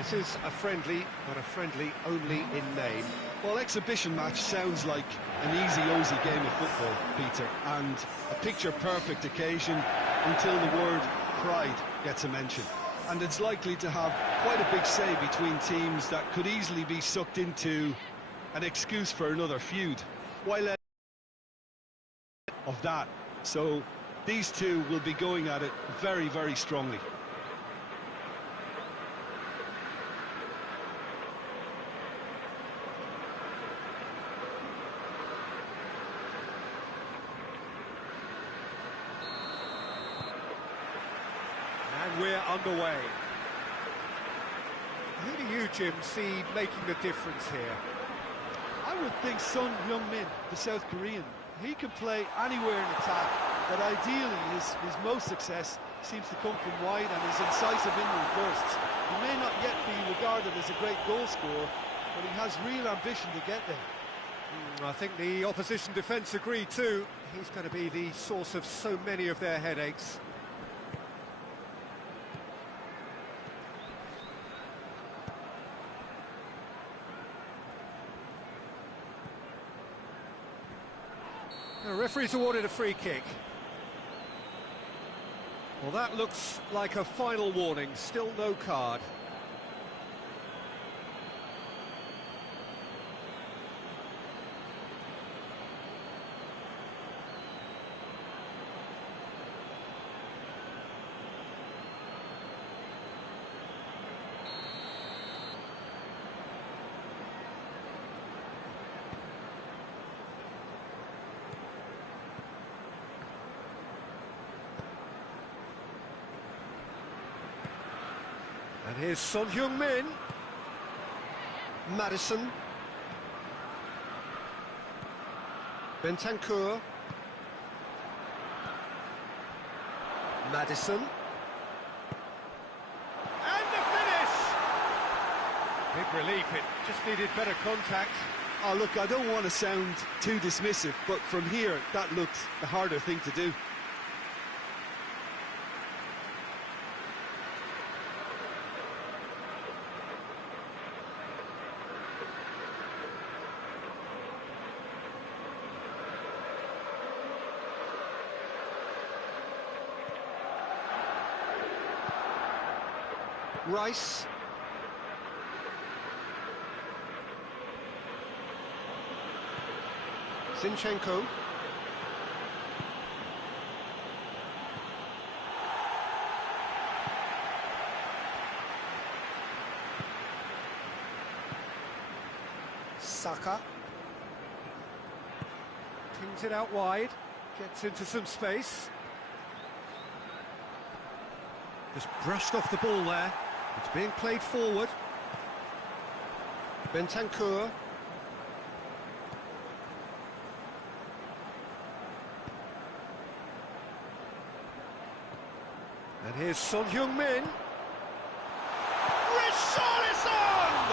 This is a friendly, but a friendly only in name. Well, exhibition match sounds like an easy-ozy game of football, Peter, and a picture-perfect occasion until the word pride gets a mention. And it's likely to have quite a big say between teams that could easily be sucked into an excuse for another feud. Why let of that? So these two will be going at it very, very strongly. And we're underway. Who do you, Jim, see making the difference here? I would think Son Heung-min, the South Korean. He can play anywhere in attack, but ideally his most success seems to come from wide and his incisive inward bursts. He may not yet be regarded as a great goal scorer, but he has real ambition to get there. I think the opposition defence agree too. He's going to be the source of so many of their headaches. The referee's awarded a free kick. Well, that looks like a final warning, still no card. And here's Son Heung-min. Madison. Bentancur. Madison. And the finish! Big relief, it just needed better contact. Oh, look, I don't want to sound too dismissive, but from here, that looked the harder thing to do. Rice. Zinchenko. Saka. Pings it out wide. Gets into some space. Just brushed off the ball there. It's being played forward. Bentancur. And here's Son Heung-min. Richarlison!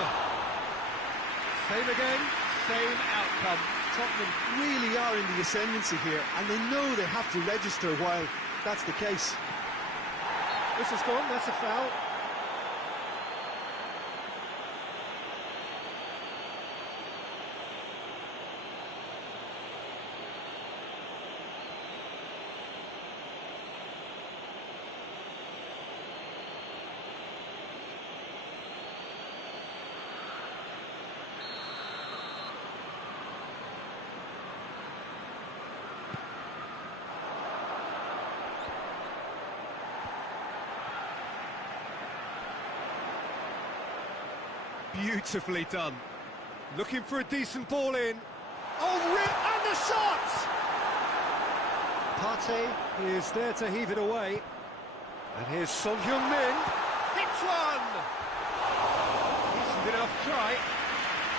Same again, same outcome. Tottenham really are in the ascendancy here, and they know they have to register while that's the case. This is gone, that's a foul. Beautifully done. Looking for a decent ball in. Oh, rip, and the shot! Partey is there to heave it away. And here's Son Heung-min. Hits one! Decent enough try.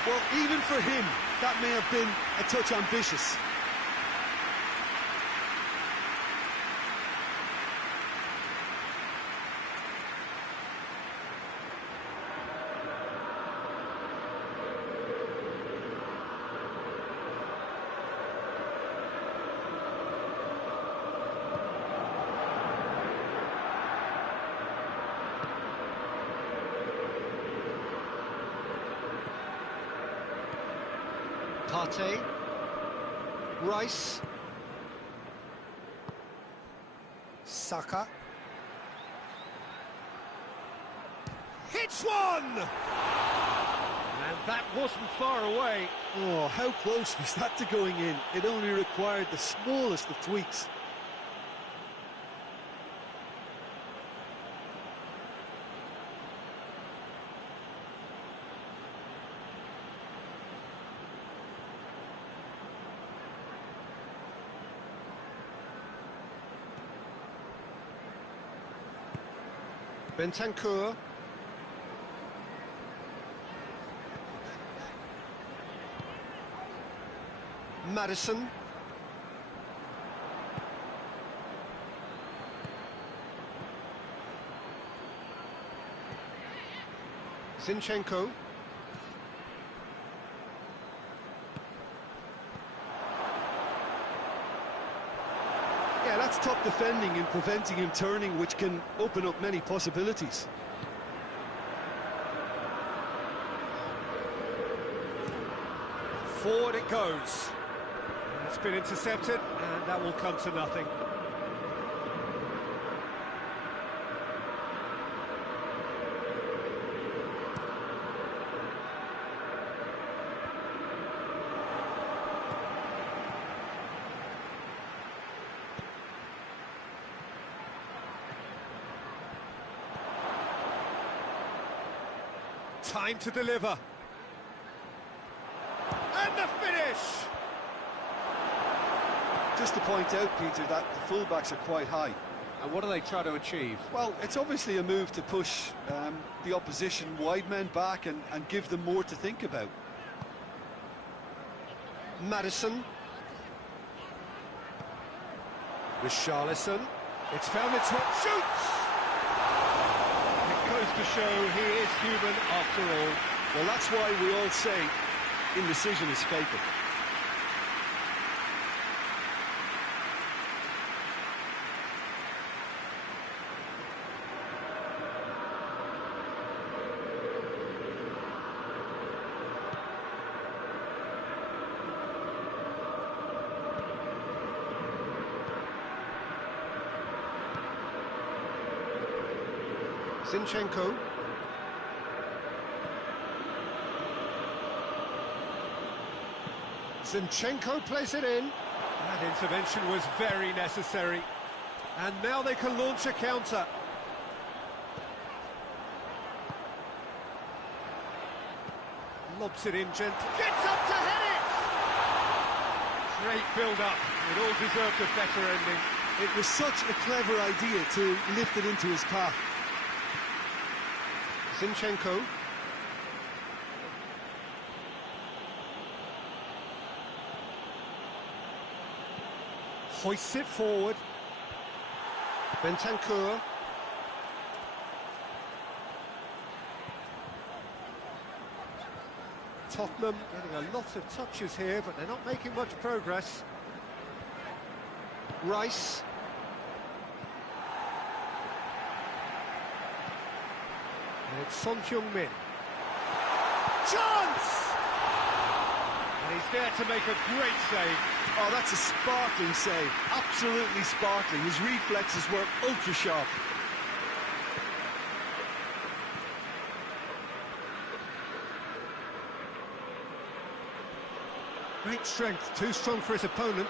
Well, even for him, that may have been a touch ambitious. Partey. Rice. Saka. Hits one! And that wasn't far away. Oh, how close was that to going in? It only required the smallest of tweaks. Bentancur. Madison. Zinchenko. Yeah, that's top defending and preventing him turning, which can open up many possibilities. Forward it goes. It's been intercepted, and that will come to nothing. Time to deliver. And the finish! Just to point out, Peter, that the fullbacks are quite high. And what do they try to achieve? Well, it's obviously a move to push the opposition wide men back and give them more to think about. Madison. Richarlison. It's found its way. Shoots! It goes to show he is human after all. Well, that's why we all say indecision is fatal. Zinchenko. Zinchenko plays it in. That intervention was very necessary. And now they can launch a counter. Lobs it in gently. Gets up to head it! Great build-up. It all deserved a better ending. It was such a clever idea to lift it into his path. Zinchenko. Hoists it forward. Bentancur. Tottenham getting a lot of touches here, but they're not making much progress. Rice. And it's Son Heung-min. Chance! And he's there to make a great save. Oh, that's a sparkling save. Absolutely sparkling. His reflexes were ultra sharp. Great strength, too strong for his opponent.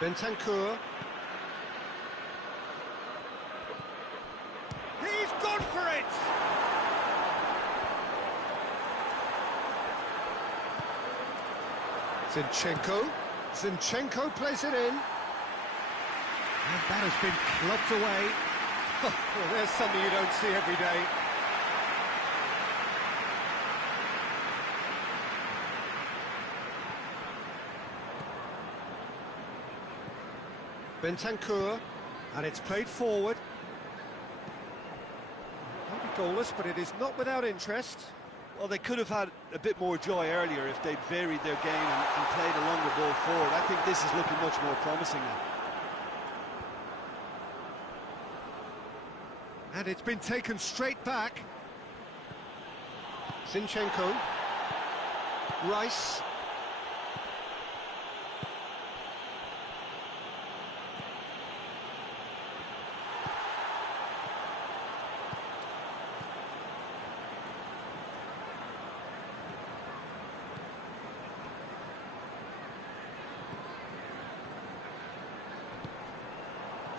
Bentancur. He's gone for it! Zinchenko. Zinchenko plays it in. And that has been clubbed away. Well, there's something you don't see every day. Bentancur, and it's played forward. Maybe goalless, but it is not without interest. Well, they could have had a bit more joy earlier if they'd varied their game and played a longer ball forward. I think this is looking much more promising now. And it's been taken straight back. Zinchenko. Rice.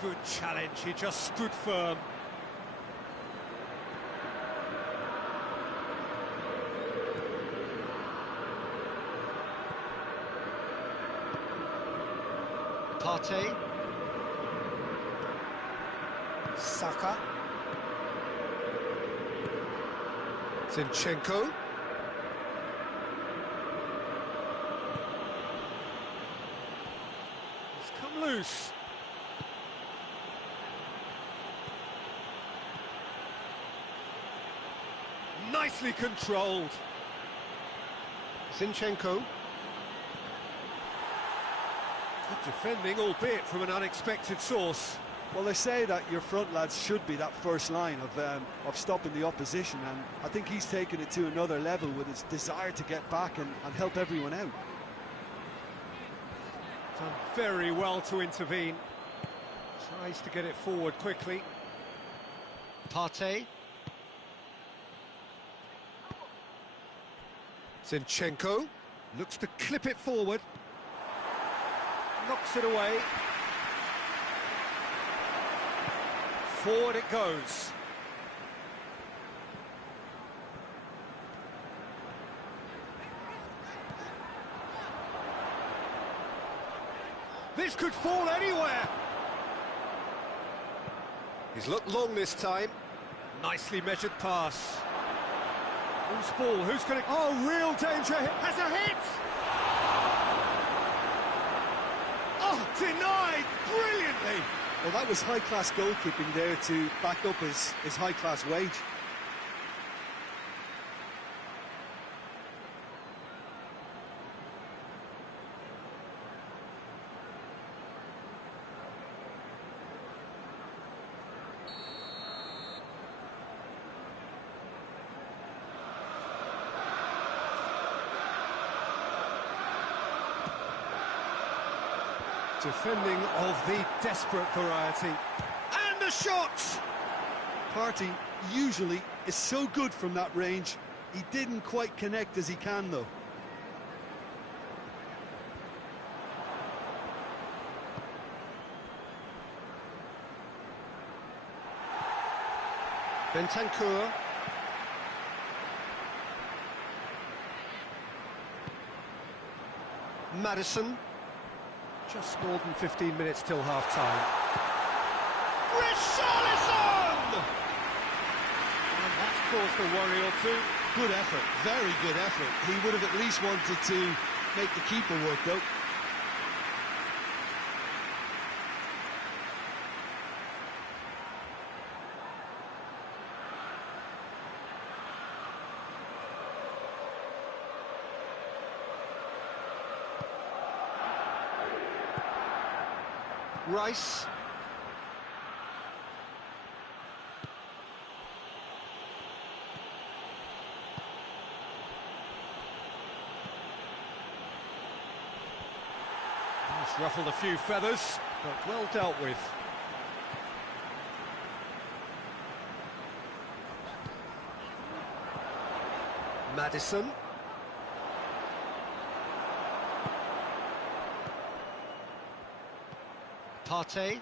Good challenge, he just stood firm. Partey. Saka. Zinchenko. He's come loose. Nicely controlled. Zinchenko. Good defending, albeit from an unexpected source. Well, they say that your front lads should be that first line of stopping the opposition, and I think he's taken it to another level with his desire to get back and help everyone out. Done very well to intervene. Tries to get it forward quickly. Partey. Zinchenko looks to clip it forward. Knocks it away. Forward it goes. This could fall anywhere. He's looked long this time. Nicely measured pass. Who's ball? Who's going to... Oh, real danger. Has a hit! Oh, denied brilliantly. Well, that was high-class goalkeeping there to back up his high-class wage. Defending of the desperate variety. And the shot! Partey usually is so good from that range. He didn't quite connect as he can, though. Bentancur. Maddison. Just more than 15 minutes till half-time. Richarlison! And that's caused a worry or two. Good effort, very good effort. He would have at least wanted to make the keeper work, though. Rice. He's ruffled a few feathers, but well dealt with. Maddison. Partey.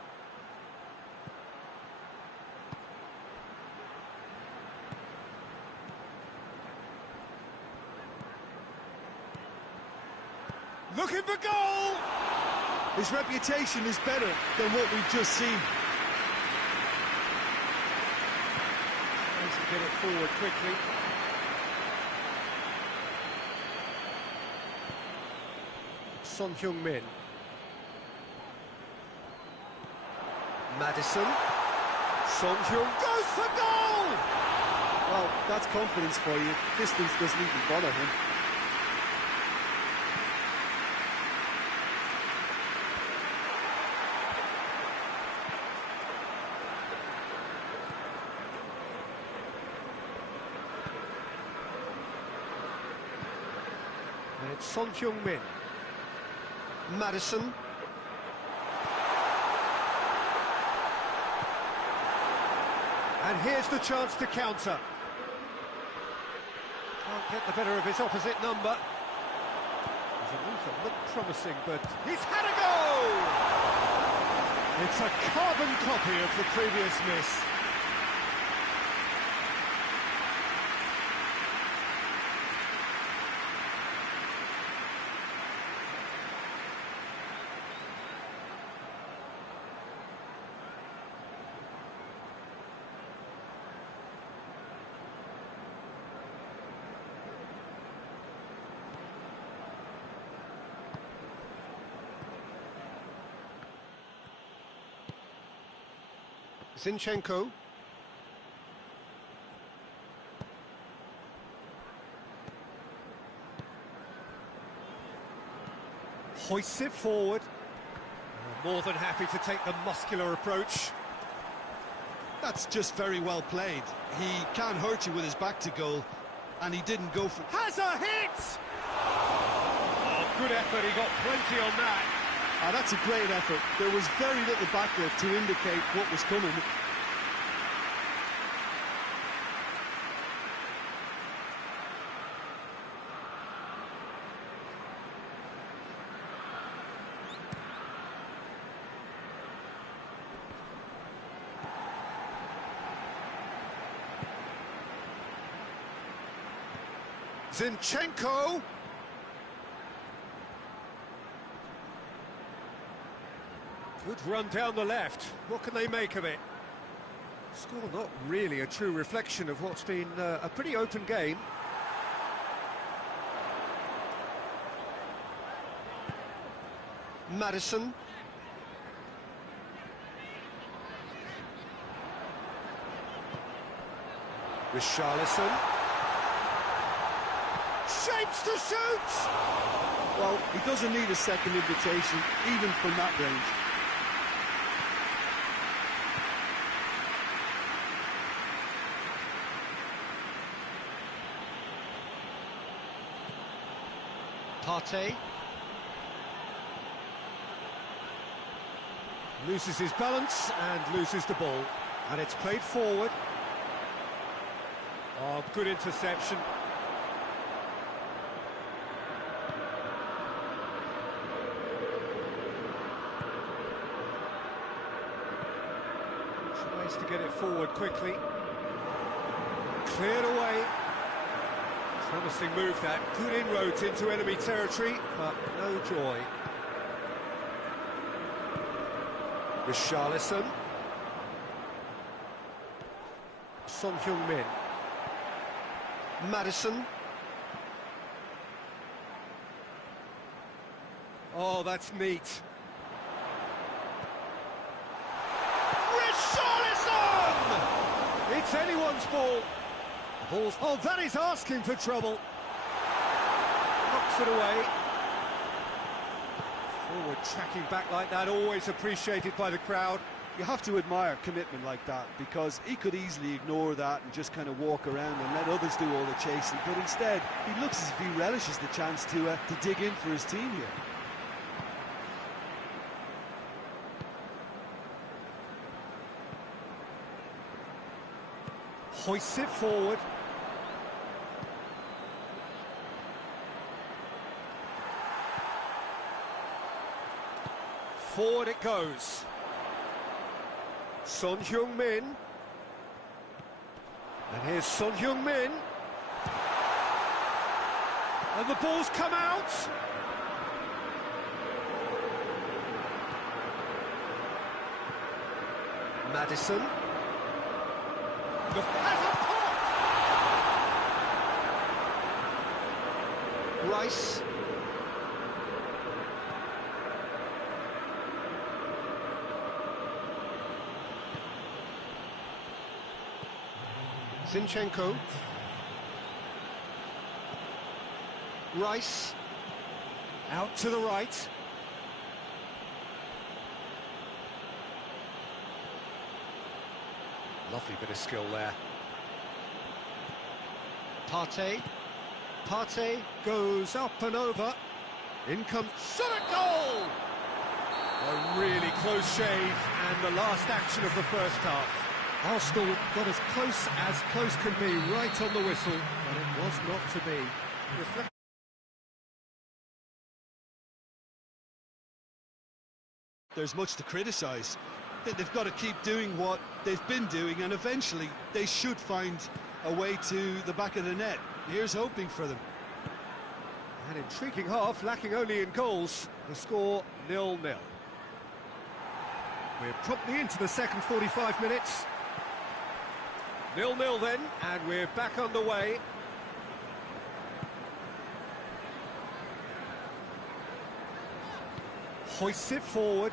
Looking for goal! His reputation is better than what we've just seen. Tries to get it forward quickly. Son Heung-min. Maddison. Son Heung goes for goal! Well, that's confidence for you. Distance doesn't even bother him. And it's Son Heung-min. Maddison. And here's the chance to counter. Can't get the better of his opposite number. His Luther looked promising, but he's had a go! It's a carbon copy of the previous miss. Zinchenko. Hoists it forward. More than happy to take the muscular approach. That's just very well played. He can't hurt you with his back to goal, and he didn't go for... Has a hit! Oh, good effort, he got plenty on that. That's a great effort. There was very little backlift to indicate what was coming. Zinchenko. Good run down the left. What can they make of it? Score not really a true reflection of what's been a pretty open game. Maddison. Richarlison. Shapes to shoot! Well, he doesn't need a second invitation, even from that range. Partey. Loses his balance and loses the ball. And it's played forward. Oh, good interception. Tries to get it forward quickly. Cleared away. Promising move that. Good inroads into enemy territory, but no joy. Richarlison. Son Heung-min. Maddison. Oh, that's neat. Richarlison! It's anyone's ball. The ball's... Oh, that is asking for trouble. Knocks it away. Forward tracking back like that, always appreciated by the crowd. You have to admire commitment like that, because he could easily ignore that and just kind of walk around and let others do all the chasing, but instead he looks as if he relishes the chance to dig in for his team here. Hoists it forward. Forward it goes. Son Heung-min. And here's Son Heung-min. And the ball's come out. Maddison. Has a pop! Rice. Zinchenko. Rice. Out to the right. Lovely bit of skill there. Partey. Partey goes up and over. In comes... Shot at goal! A really close shave, and the last action of the first half. Arsenal got as close can be, right on the whistle, but it was not to be. there's much to criticise. They've got to keep doing what they've been doing, and eventually they should find a way to the back of the net. Here's hoping for them. An intriguing half, lacking only in goals. The score 0-0. We're promptly into the second 45 minutes. 0-0 then, and we're back underway. Hoists it forward.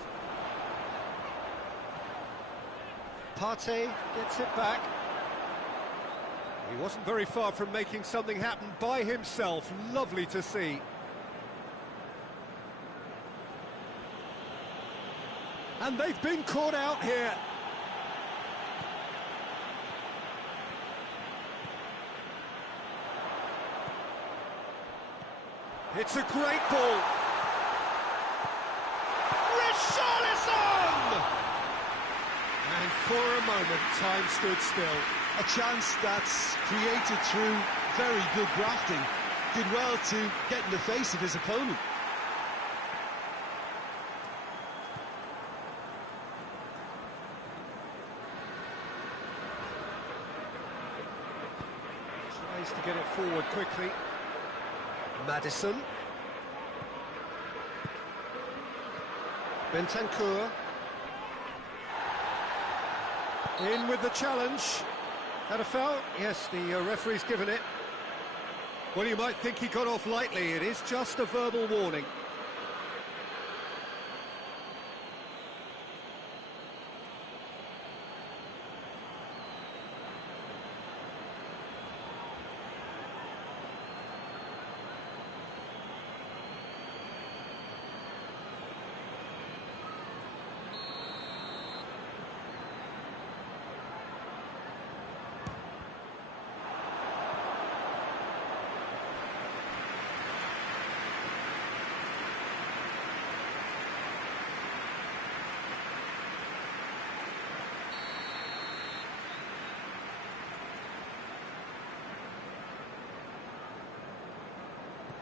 Partey gets it back. He wasn't very far from making something happen by himself. Lovely to see. And they've been caught out here. It's a great ball. Richarlison! And for a moment, time stood still. A chance that's created through very good grafting. Did well to get in the face of his opponent. Tries to get it forward quickly. Maddison. Bentancur. In with the challenge. Had a foul? Yes, the referee's given it. Well, you might think he got off lightly. It is just a verbal warning.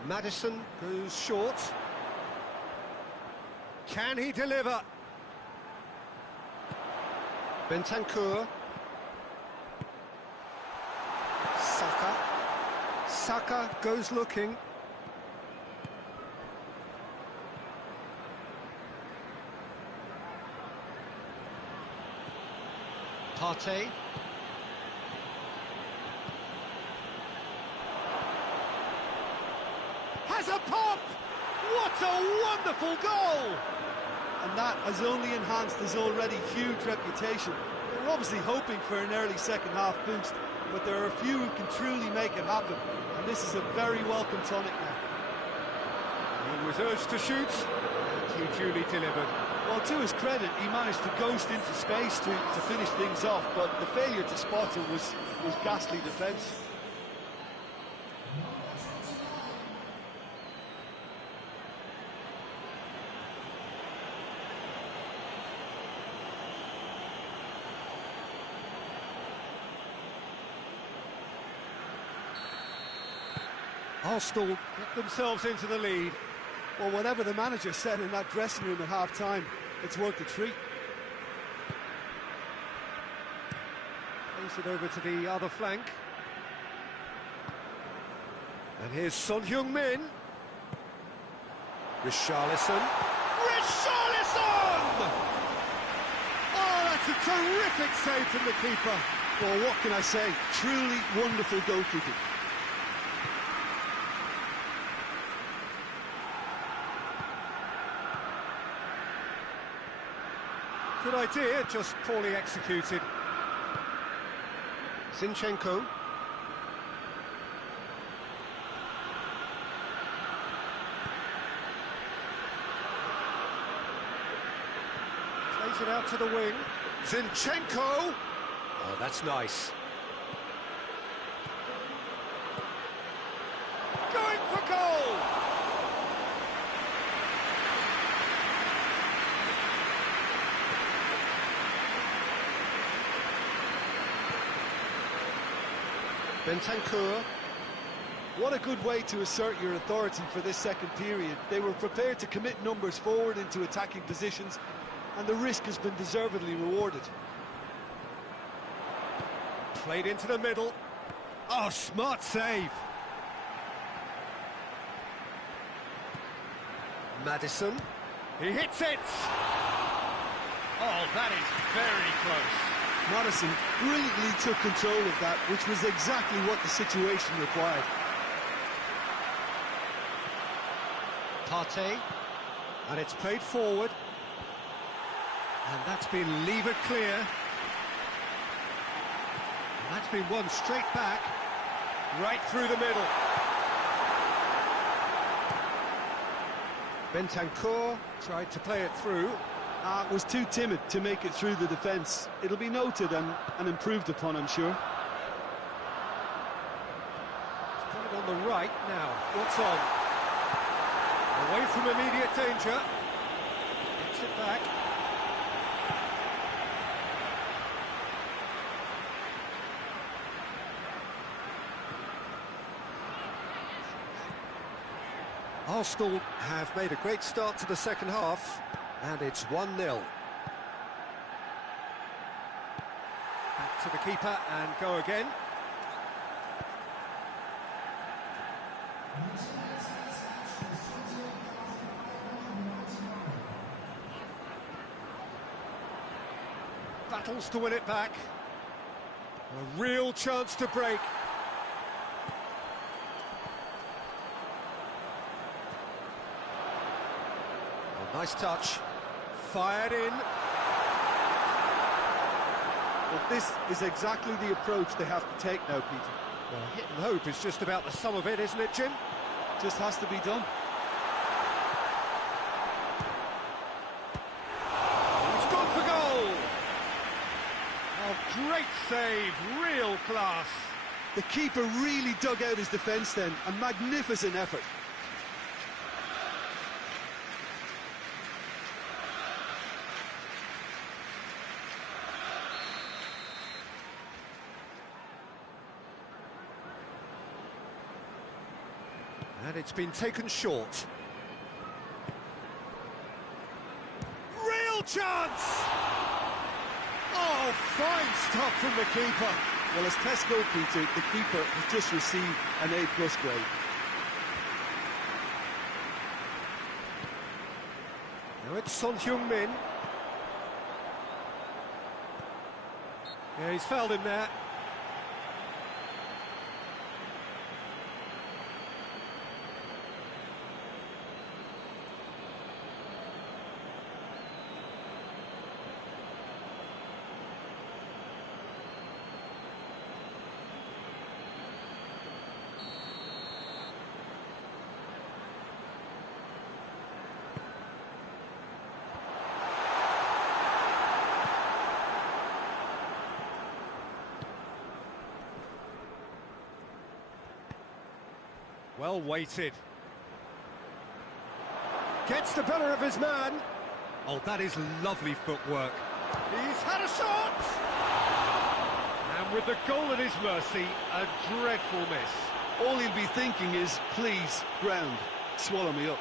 Maddison goes short. Can he deliver? Bentancur. Saka. Saka goes looking. Partey. Has a pop! What a wonderful goal! And that has only enhanced his already huge reputation. They're obviously hoping for an early second half boost, but there are a few who can truly make it happen, and this is a very welcome tonic now. He was urged to shoot, and he duly delivered. Well, to his credit, he managed to ghost into space to finish things off, but the failure to spot it was ghastly defence. Arsenal get themselves into the lead. Well, whatever the manager said in that dressing room at half-time, it's worth the treat. Plays it over to the other flank. And here's Son Heung-min. Richarlison. Richarlison! Oh, that's a terrific save from the keeper. Well, what can I say? Truly wonderful goalkeeping. Good idea, just poorly executed. Zinchenko. Plays it out to the wing. Zinchenko! Oh, that's nice. Going for goal! Bentancur. What a good way to assert your authority for this second period. They were prepared to commit numbers forward into attacking positions, and the risk has been deservedly rewarded. Played into the middle. Oh, smart save. Maddison. He hits it. Oh, that is very close. Maddison brilliantly took control of that, which was exactly what the situation required. Partey. And it's played forward. And that's been levered clear. And that's been won straight back. Right through the middle. Bentancur tried to play it through. Was too timid to make it through the defence. It'll be noted and improved upon, I'm sure. He's got it on the right now. What's on? Away from immediate danger. Gets it back. Arsenal have made a great start to the second half, and it's 1-0. Back to the keeper and go again. Battles to win it back. A real chance to break. Nice touch, fired in. Well, this is exactly the approach they have to take now, Peter. Well, hit and hope is just about the sum of it, isn't it, Jim? Just has to be done. He's gone for goal! Oh, great save, real class. The keeper really dug out his defence then, a magnificent effort. And it's been taken short. Real chance! Oh, fine stuff from the keeper. Well, as tests go, Peter, the keeper has just received an A+ grade. Now it's Son Heung-min. Yeah, he's fouled him there. Well weighted. Gets the better of his man. Oh, that is lovely footwork. He's had a shot! And with the goal at his mercy, a dreadful miss. All he'll be thinking is, please, ground, swallow me up.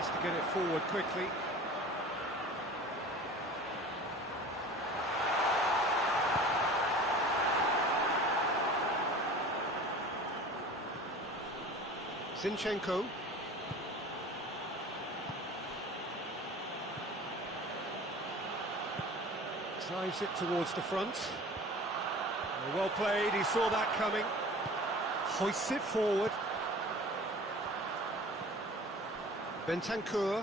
To get it forward quickly. Zinchenko. Drives it towards the front. Well played, he saw that coming. Hoists it forward. Bentancur.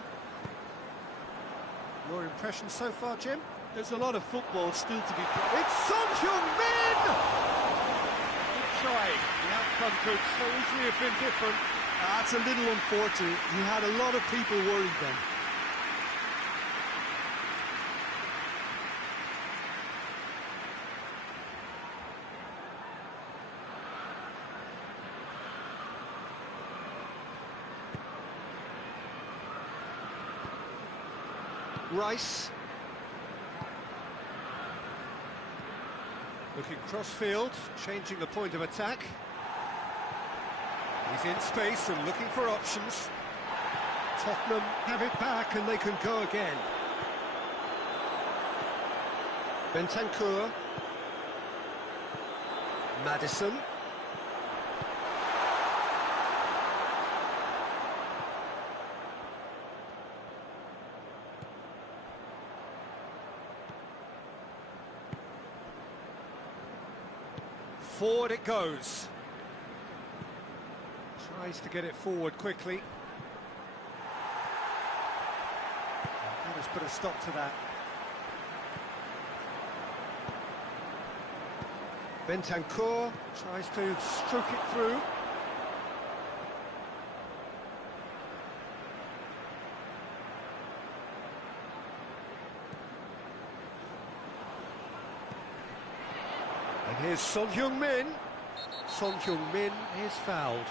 Your impression so far, Jim? There's a lot of football still to be played. It's Son Heung-min! Good try. The outcome could so easily have been different. That's a little unfortunate. He had a lot of people worried then. Rice. Looking cross-field, changing the point of attack. He's in space and looking for options. Tottenham have it back and they can go again. Bentancur. Maddison. Forward it goes. Tries to get it forward quickly. Let us put a stop to that. Bentancur tries to stroke it through. And here's Son Heung-min. Son Heung-min is fouled.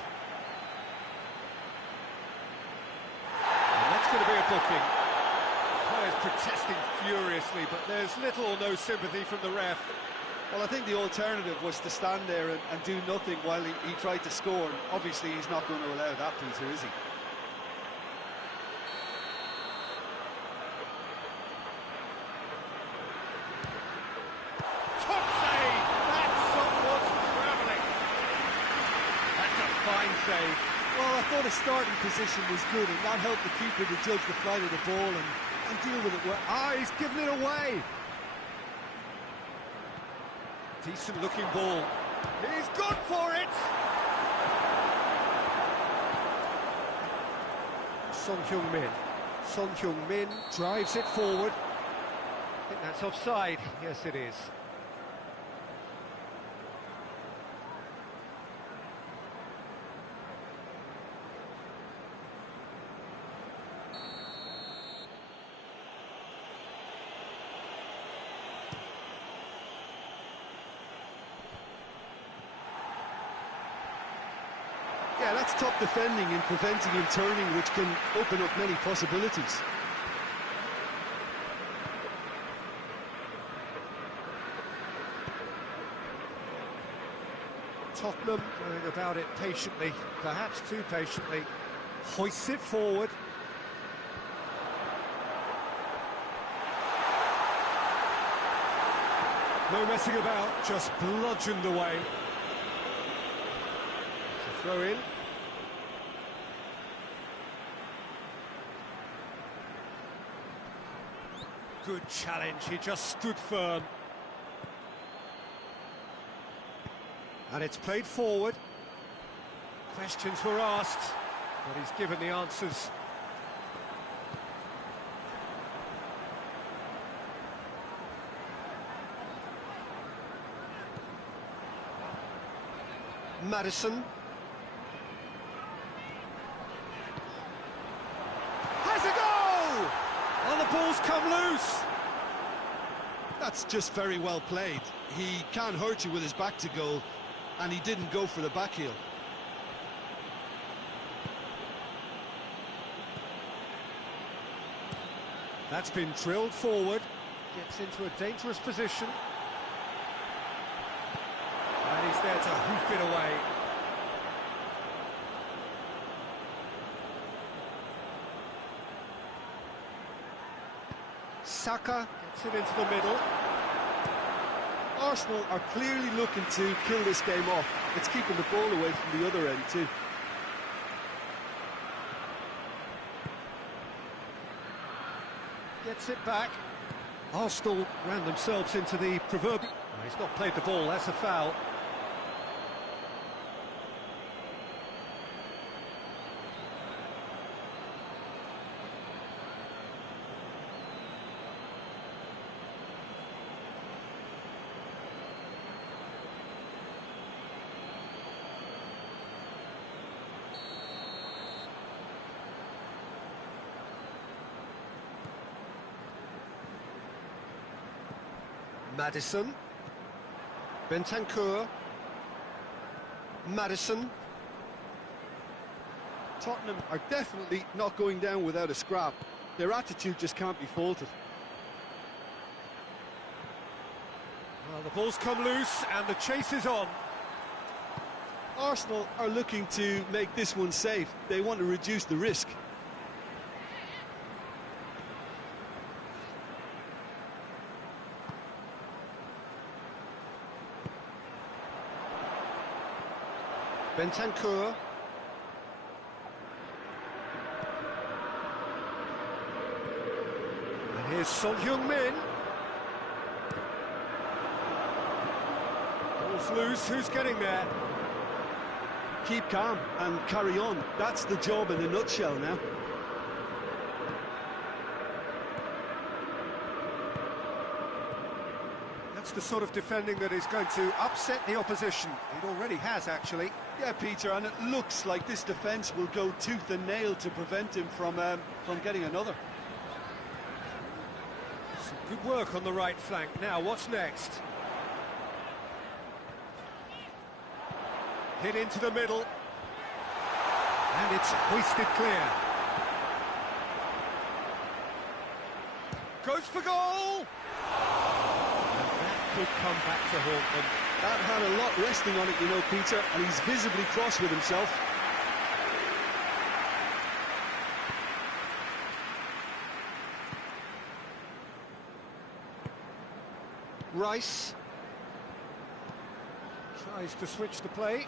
And that's going to be a booking. Players protesting furiously, but there's little or no sympathy from the ref. Well, I think the alternative was to stand there and do nothing while he tried to score. And obviously, he's not going to allow that, Peter, is he? Top save! That shot was travelling. That's a fine save. Well, I thought his starting position was good, and that helped the keeper to judge the flight of the ball and deal with it well. Ah, he's given it away. Decent looking ball. He's gone for it! Son Heung-min. Son Heung-min drives it forward. I think that's offside. Yes, it is. Yeah, that's top defending and preventing him turning, which can open up many possibilities. Tottenham going about it patiently, perhaps too patiently. Hoists it forward. No messing about, just bludgeoned away. It's a throw in. Good challenge, he just stood firm. And it's played forward. Questions were asked, but he's given the answers. Maddison. Has a goal! Oh, the ball's come loose. That's just very well played. He can't hurt you with his back to goal, and he didn't go for the back heel. That's been drilled forward. Gets into a dangerous position. And he's there to hoof it away. Saka gets it into the middle. Arsenal are clearly looking to kill this game off. It's keeping the ball away from the other end too. Gets it back. Arsenal ran themselves into the proverbial... Oh, he's not played the ball, that's a foul. Maddison. Bentancur. Maddison. Tottenham are definitely not going down without a scrap. Their attitude just can't be faulted. Well, the ball's come loose and the chase is on. Arsenal are looking to make this one safe. They want to reduce the risk. Bentancur. And here's Son Heung-min. Ball's loose, who's getting there? Keep calm and carry on. That's the job in a nutshell now. That's the sort of defending that is going to upset the opposition. It already has, actually. Yeah, Peter, and it looks like this defence will go tooth and nail to prevent him from getting another. Some good work on the right flank. Now, what's next? Hit into the middle. And it's hoisted clear. Goes for goal! And that could come back to haunt them. That had a lot resting on it, you know, Peter, and he's visibly cross with himself. Rice tries to switch the play.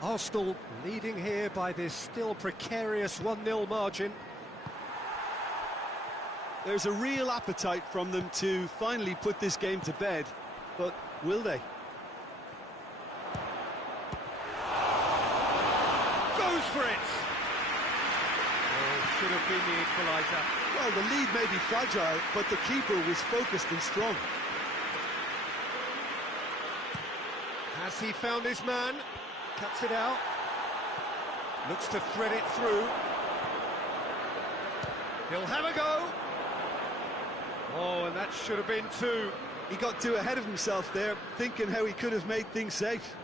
Arsenal leading here by this still precarious 1-0 margin. There's a real appetite from them to finally put this game to bed, but will they? Goes for it! Oh, should have been the equaliser. Well, the lead may be fragile, but the keeper was focused and strong. Has he found his man? Cuts it out. Looks to thread it through. He'll have a go. Oh, and that should have been two. He got too ahead of himself there, thinking how he could have made things safe.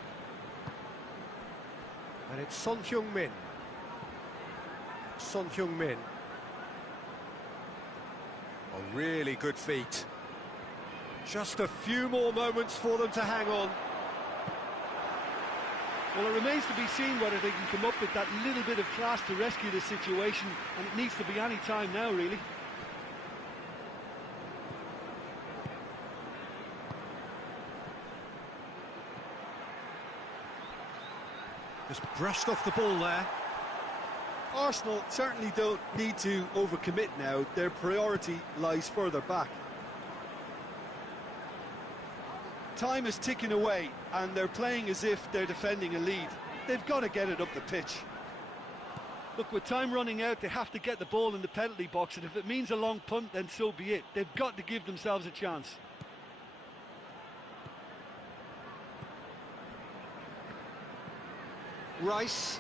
And it's Son Heung-min. Son Heung-min. A really good feat. Just a few more moments for them to hang on. Well, it remains to be seen whether they can come up with that little bit of class to rescue this situation, and it needs to be any time now, really. Just brushed off the ball there. Arsenal certainly don't need to overcommit now. Their priority lies further back. Time is ticking away, and they're playing as if they're defending a lead. They've got to get it up the pitch. Look, with time running out, they have to get the ball in the penalty box, and if it means a long punt, then so be it. They've got to give themselves a chance. Rice.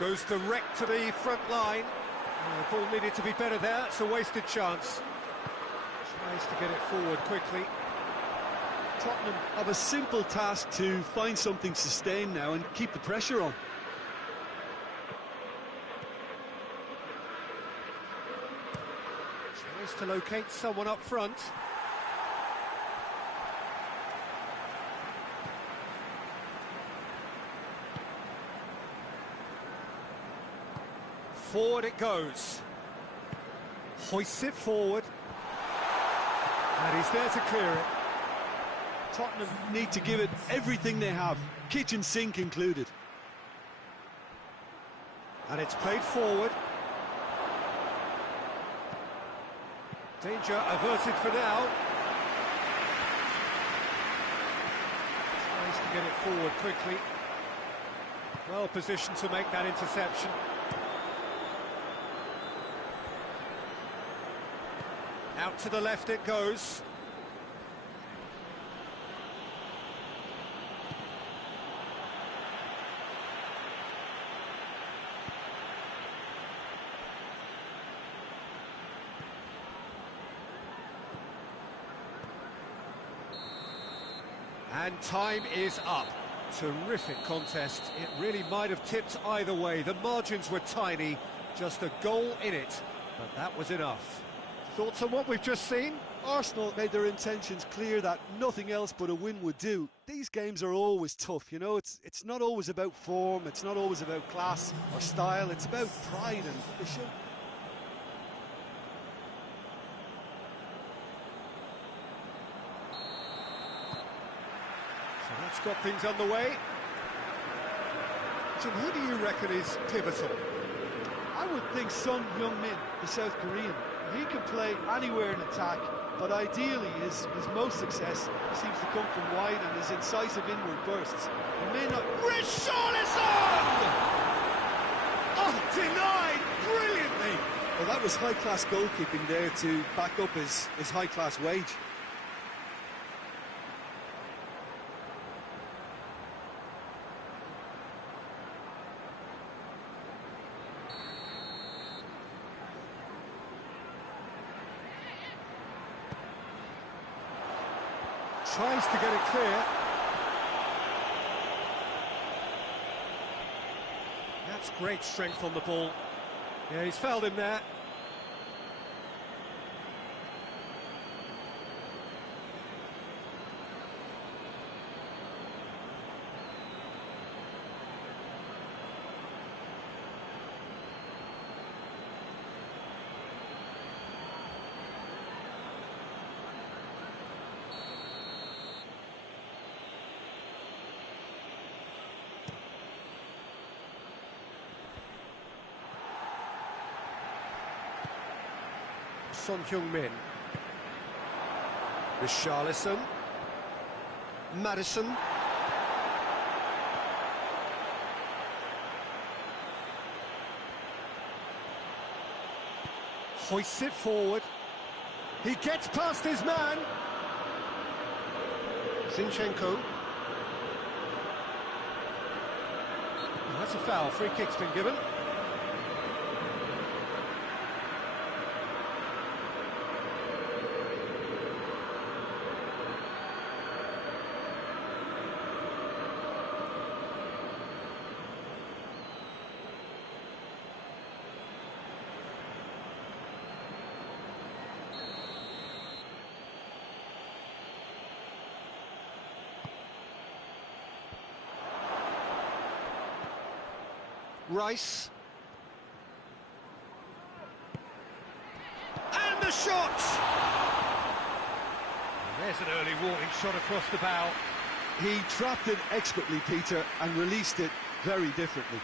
Goes direct to the front line. The ball needed to be better there. It's a wasted chance. Tries to get it forward quickly. Tottenham have a simple task to find something sustained now and keep the pressure on. Tries to locate someone up front. Forward it goes. Hoists it forward. And he's there to clear it. Tottenham need to give it everything they have, kitchen sink included. And it's played forward. Danger averted for now. Tries to get it forward quickly. Well positioned to make that interception. Out to the left it goes. And time is up. Terrific contest. It really might have tipped either way. The margins were tiny, just a goal in it, but that was enough. Thoughts on what we've just seen? Arsenal made their intentions clear that nothing else but a win would do. These games are always tough, you know, it's not always about form, it's not always about class or style, it's about pride, and they show. So that's got things underway. Jim, who do you reckon is pivotal? I would think Son Heung-min, the South Korean. He can play anywhere in attack, but ideally his most success seems to come from wide and his incisive inward bursts. He may not... Richarlison! Oh, denied brilliantly! Well, that was high-class goalkeeping there to back up his high-class wage. Tries to get it clear. That's great strength on the ball. Yeah, he's fouled him there. Son Heung-min. Richarlison. Madison. Hoists it forward. He gets past his man. Zinchenko. Oh, that's a foul. Free kick's been given. Rice. And the shot! And there's an early warning shot across the bow. He trapped it expertly, Peter, and released it very differently.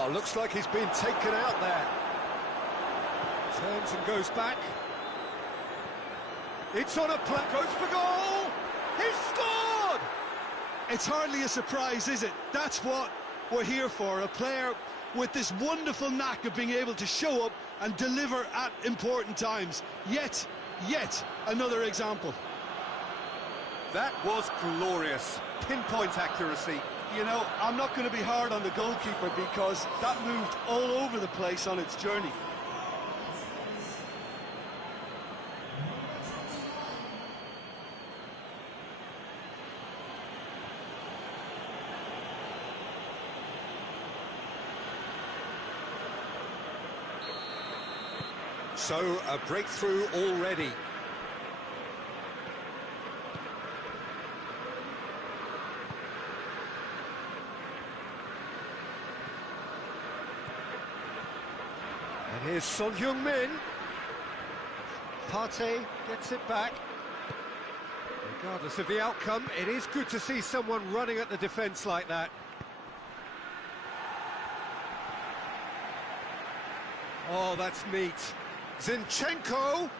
Oh, looks like he's been taken out there. Turns and goes back. It's on a play, goes for goal! He's scored! It's hardly a surprise, is it? That's what we're here for, a player with this wonderful knack of being able to show up and deliver at important times. Yet another example. That was glorious. Pinpoint accuracy. You know, I'm not going to be hard on the goalkeeper because that moved all over the place on its journey. So, a breakthrough already. And here's Son Heung-min. Partey gets it back. Regardless of the outcome, it is good to see someone running at the defence like that. Oh, that's neat. Zinchenko!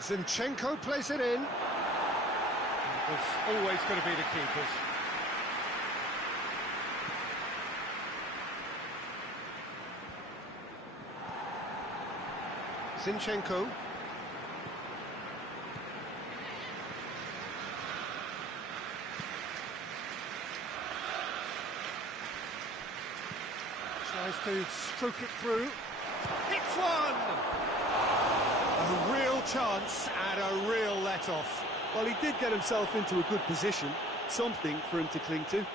Zinchenko plays it in. It's always going to be the keepers. Zinchenko. Tries to stroke it through. Hits one! A real chance and a real let-off. Well, he did get himself into a good position, something for him to cling to.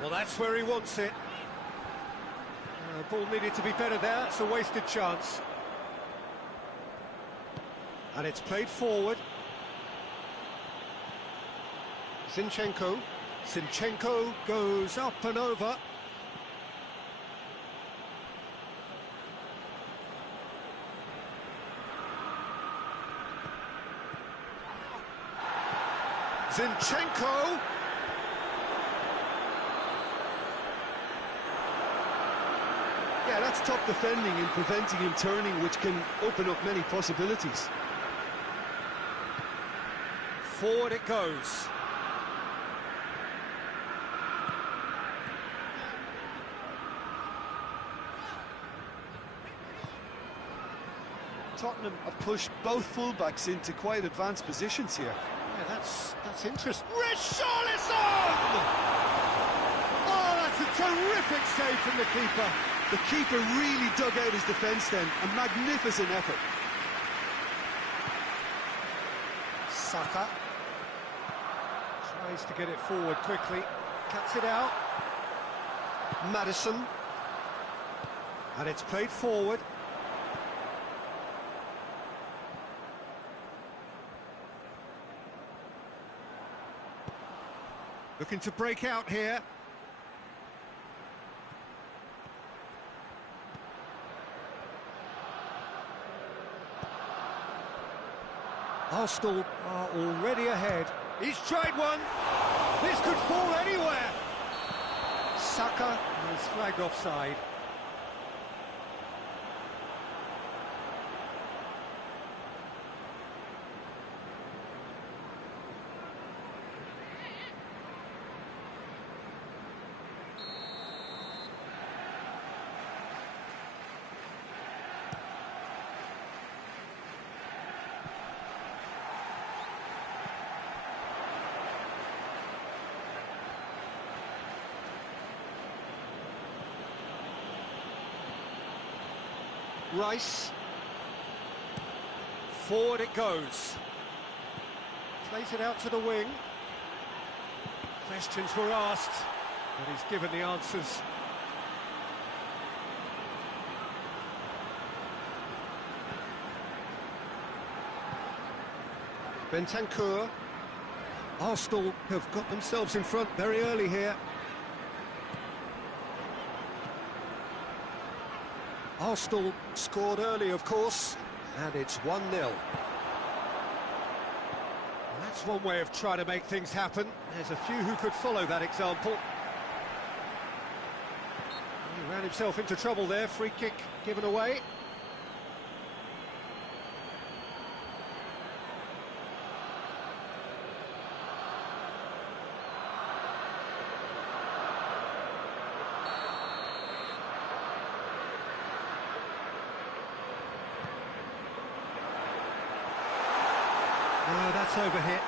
Well, that's where he wants it. Ball needed to be better there. It's a wasted chance. And it's played forward. Zinchenko. Zinchenko goes up and over. Zinchenko. Yeah, that's top defending and preventing him turning, which can open up many possibilities. Forward it goes. Tottenham have pushed both fullbacks into quite advanced positions here. Yeah, that's interesting. Richarlison! Oh, that's a terrific save from the keeper. The keeper really dug out his defence then, a magnificent effort. Saka tries to get it forward quickly, cuts it out. Maddison, and it's played forward. Looking to break out here. Arsenal are already ahead. He's tried one. This could fall anywhere. Saka is flagged offside. Rice. Forward it goes. Plays it out to the wing. Questions were asked, but he's given the answers. Bentancur. Arsenal have got themselves in front very early here. Arsenal scored early, of course, and it's 1-0. That's one way of trying to make things happen. There's a few who could follow that example. He ran himself into trouble there, free kick given away. Oh, that's overhit.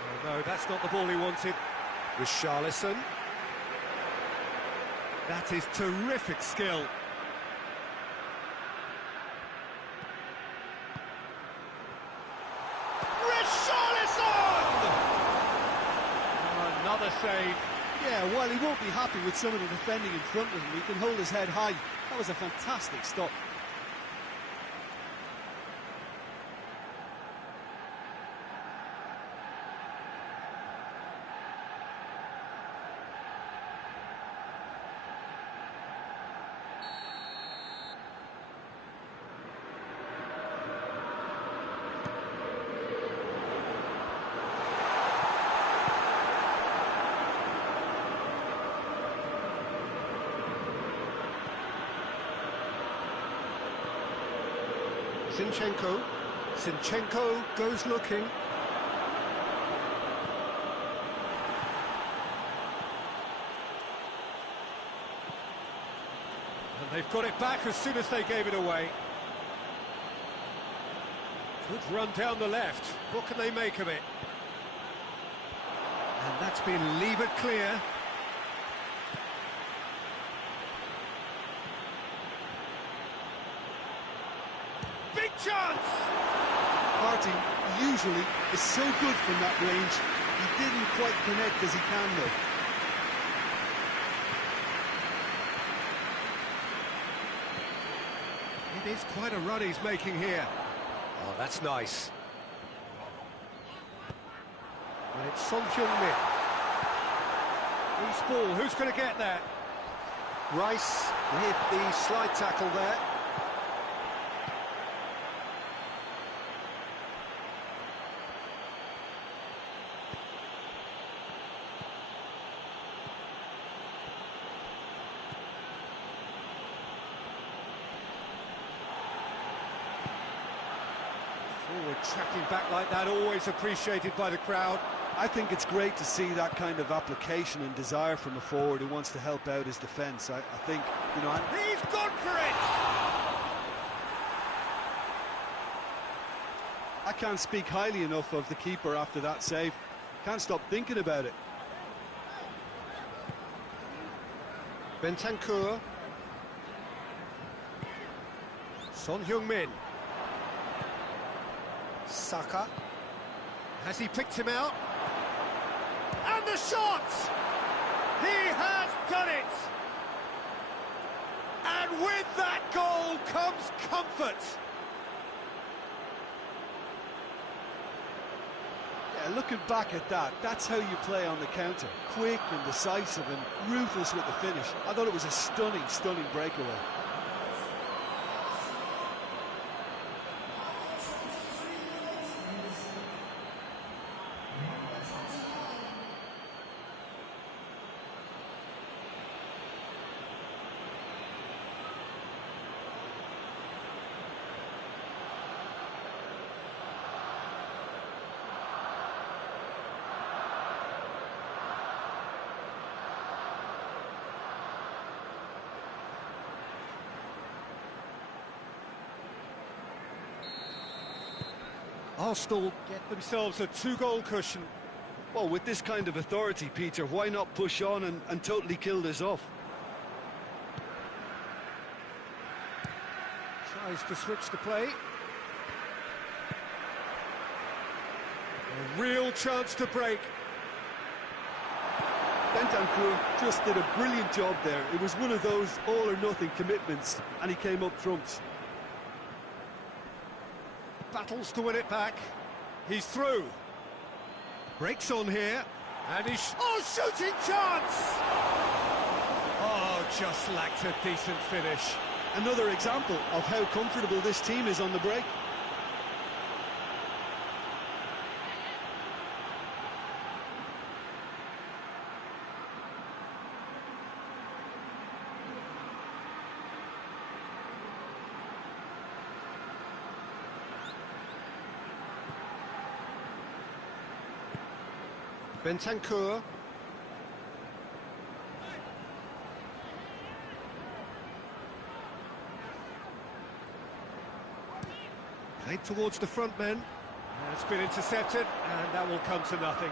Oh, no, that's not the ball he wanted. Richarlison. That is terrific skill. Another save. Yeah, well, he won't be happy with some of the defending in front of him. He can hold his head high. That was a fantastic stop. Zinchenko. Zinchenko goes looking. And they've got it back as soon as they gave it away. Good run down the left. What can they make of it? And that's been levered clear. Big chance! Partey usually is so good from that range. He didn't quite connect as he can though. It is quite a run he's making here. Oh, that's nice. And it's Son Heung-min. Loose ball, who's going to get that? Rice with the slide tackle there. Forward tracking back like that, always appreciated by the crowd. I think it's great to see that kind of application and desire from a forward who wants to help out his defence. I think, you know... He's gone for it! I can't speak highly enough of the keeper after that save. Can't stop thinking about it. Bentancur. Son Heung-min. Saka. Has he picked him out? And the shot! He has done it! And with that goal comes comfort. Yeah, looking back at that, that's how you play on the counter. Quick and decisive and ruthless with the finish. I thought it was a stunning, stunning breakaway. Arsenal get themselves a two-goal cushion. Well, with this kind of authority, Peter, why not push on and totally kill this off? Tries to switch the play. A real chance to break. Bentancur just did a brilliant job there. It was one of those all-or-nothing commitments, and he came up trumps. Battles to win it back. He's through. Breaks on here. And he's... Oh, shooting chance! Oh, just lacked a decent finish. Another example of how comfortable this team is on the break. Bentancur. Played towards the front men. It's been intercepted, and that will come to nothing.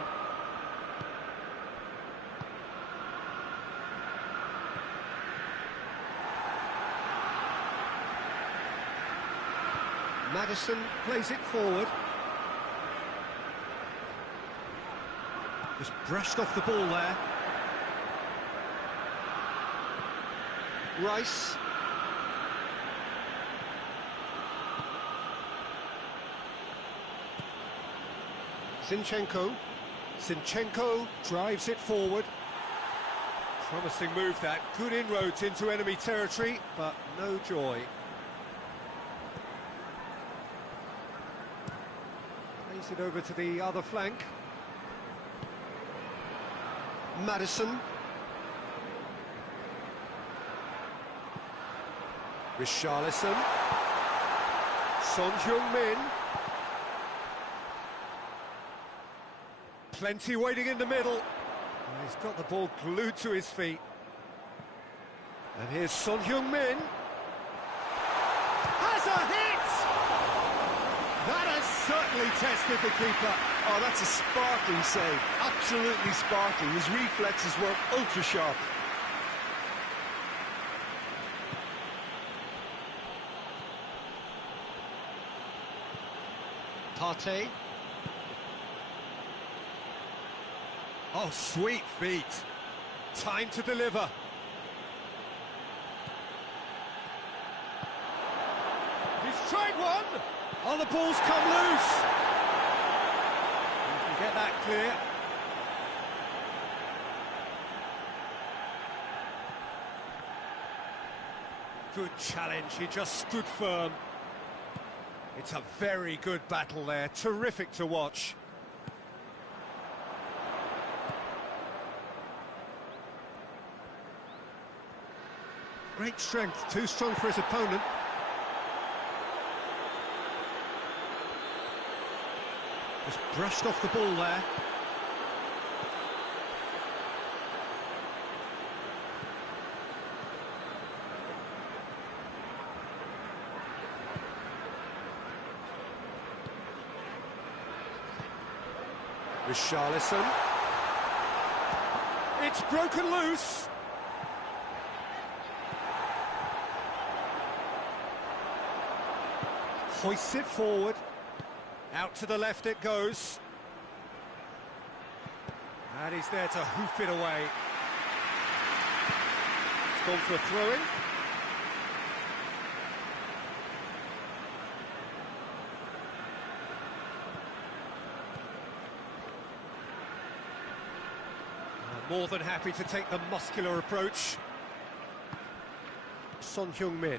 Maddison plays it forward. Just brushed off the ball there. Rice. Zinchenko. Zinchenko drives it forward. Promising move that. Good inroads into enemy territory, but no joy. Plays it over to the other flank. Maddison. Richarlison. Son Heung-min. Plenty waiting in the middle. And he's got the ball glued to his feet. And here's Son Heung-min. Has a hit! That has certainly tested the keeper. Oh, that's a sparkling save. Absolutely sparkling. His reflexes were ultra sharp. Partey. Oh, sweet feet. Time to deliver. He's tried one. Oh, the ball's come loose. You can get that clear. Good challenge. He just stood firm. It's a very good battle there. Terrific to watch. Great strength, too strong for his opponent. Just brushed off the ball there. Richarlison. It's broken loose. Hoists it forward. Out to the left it goes. And he's there to hoof it away. It's gone for a throw-in. More than happy to take the muscular approach. Son Heung-min.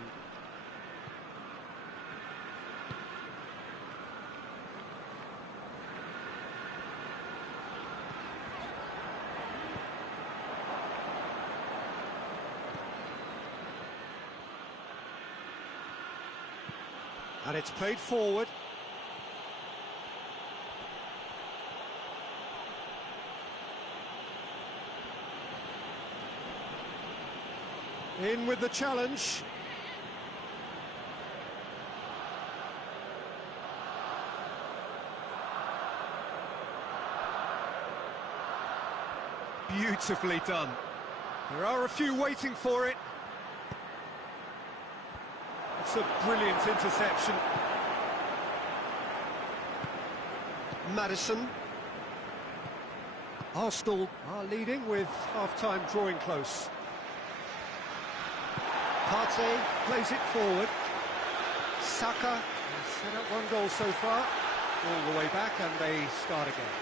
And it's played forward. In with the challenge. Beautifully done. There are a few waiting for it. It's a brilliant interception. Maddison. Arsenal are leading with half-time drawing close. Partey plays it forward. Saka has set up one goal so far. All the way back and they start again.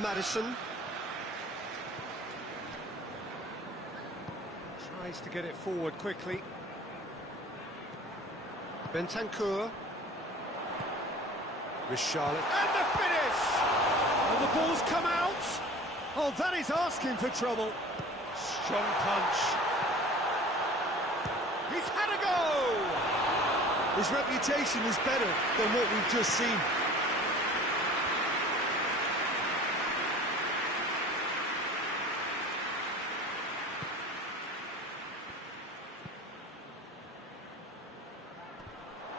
Maddison. Tries to get it forward quickly. Bentancur. Richarlison. And the finish! And the ball's come out. Oh, that is asking for trouble. Strong punch. He's had a go! His reputation is better than what we've just seen.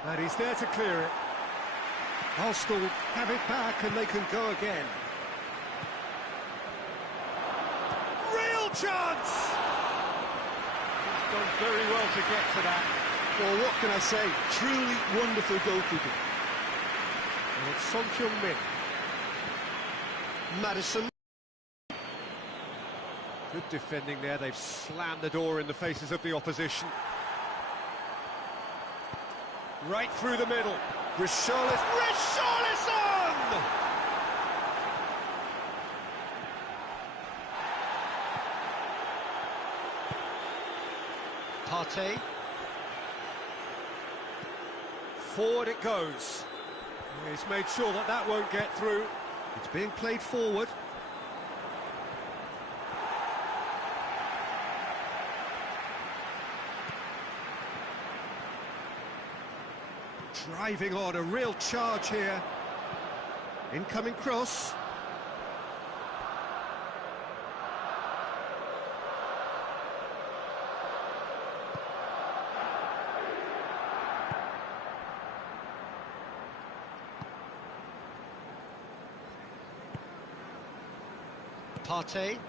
And he's there to clear it. Arsenal have it back and they can go again. Real chance! He's done very well to get to that. Well, what can I say? Truly wonderful goalkeeping. And it's Son Heung-min. Maddison. Good defending there. They've slammed the door in the faces of the opposition. Right through the middle. Richarlison! Partey. Forward it goes. He's made sure that that won't get through. It's being played forward. Driving on, a real charge here. Incoming cross. Partey.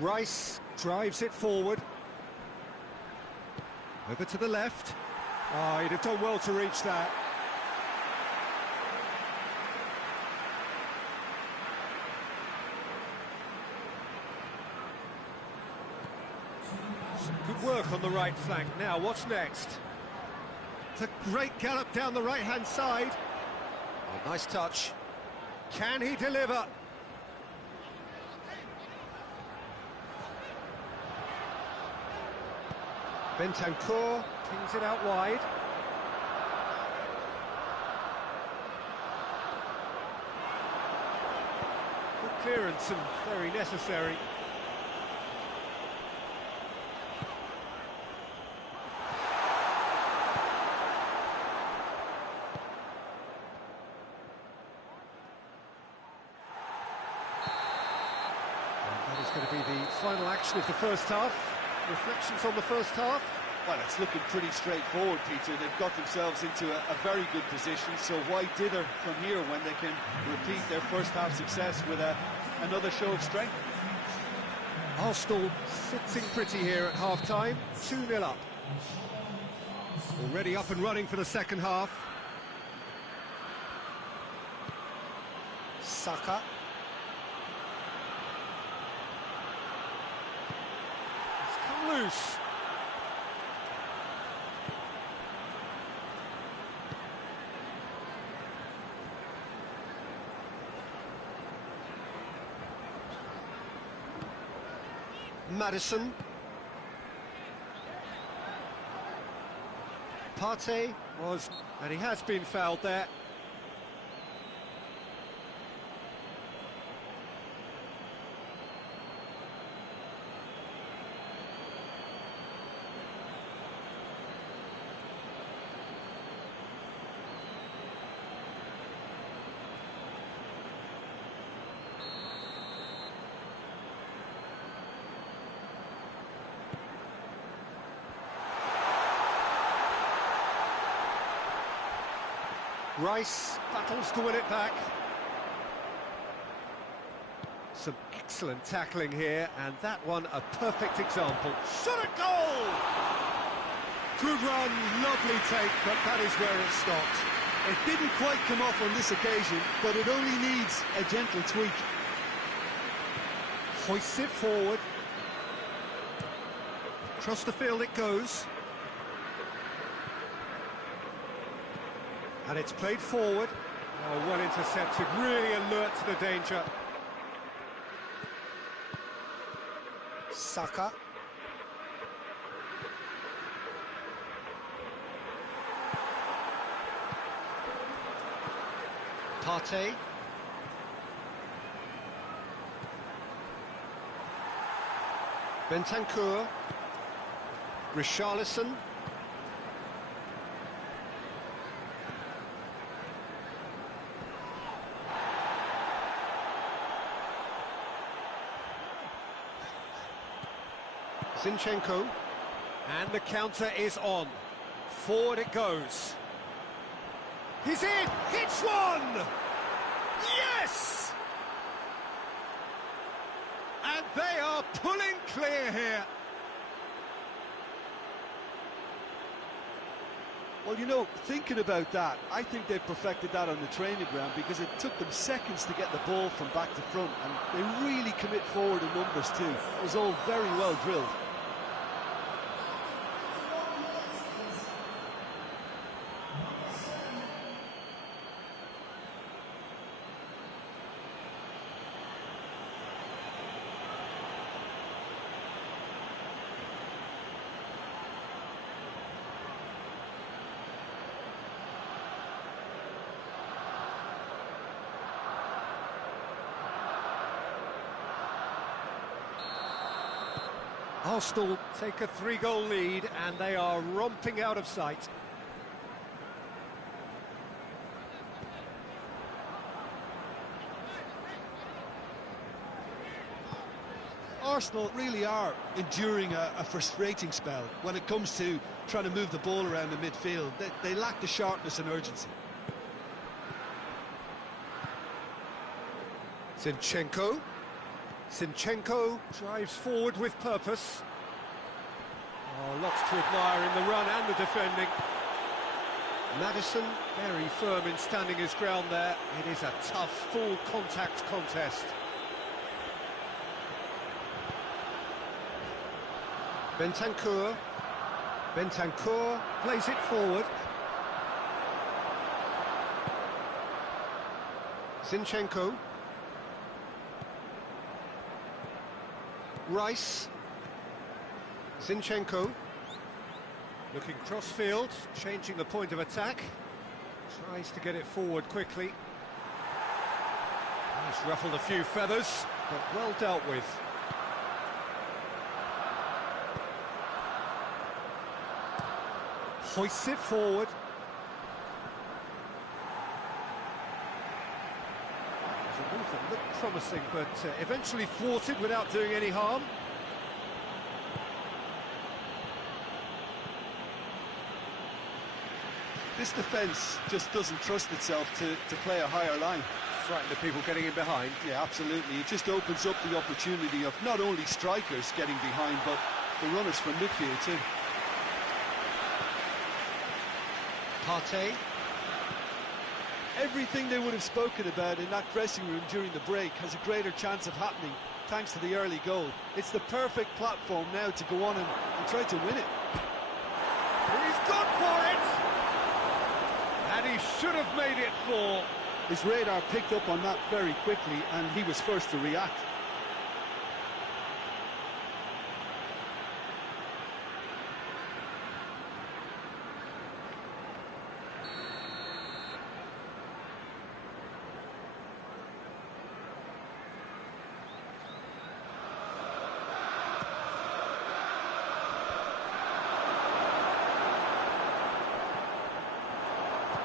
Rice drives it forward. Over to the left. Oh, he'd have done well to reach that. Some good work on the right flank. Now, what's next? It's a great gallop down the right-hand side. Oh, nice touch. Can he deliver? Bentancur pings it out wide. Good clearance and very necessary. And that is going to be the final action of the first half. Reflections on the first half? Well, it's looking pretty straightforward, Peter. They've got themselves into a very good position, so why dither from here when they can repeat their first half success with another show of strength? Arsenal sitting pretty here at half-time, 2-0 up. Already up and running for the second half. Saka. Loose. Maddison. Partey was, and he has been fouled there. Rice battles to win it back. Some excellent tackling here, and that one a perfect example. Shot at goal! Good run, lovely take, but that is where it stopped. It didn't quite come off on this occasion, but it only needs a gentle tweak. Hoists it forward. Across the field it goes. And it's played forward. Oh, well intercepted, really alert to the danger. Saka. Partey. Bentancur. Richarlison. Zinchenko, and the counter is on. Forward it goes. He's in! Hits one! Yes! And they are pulling clear here. Well, you know, thinking about that, I think they've perfected that on the training ground because it took them seconds to get the ball from back to front, and they really commit forward in numbers too. It was all very well drilled. Arsenal take a 3-goal lead and they are romping out of sight. Arsenal really are enduring a frustrating spell when it comes to trying to move the ball around the midfield. They lack the sharpness and urgency. Zinchenko. Zinchenko drives forward with purpose. Oh, lots to admire in the run and the defending. Maddison, very firm in standing his ground there. It is a tough, full contact contest. Bentancur. Bentancur plays it forward. Zinchenko. Rice. Zinchenko. Looking cross-field, changing the point of attack. Tries to get it forward quickly. He's ruffled a few feathers, but well dealt with. Hoists it forward. There's a move that looked promising, but eventually thwarted without doing any harm. This defence just doesn't trust itself to play a higher line. Frightened of people getting in behind. Yeah, absolutely. It just opens up the opportunity of not only strikers getting behind, but the runners from midfield too. Partey. Everything they would have spoken about in that dressing room during the break has a greater chance of happening thanks to the early goal. It's the perfect platform now to go on and try to win it. He's gone for it! And he should have made it 4. His radar picked up on that very quickly, and he was first to react.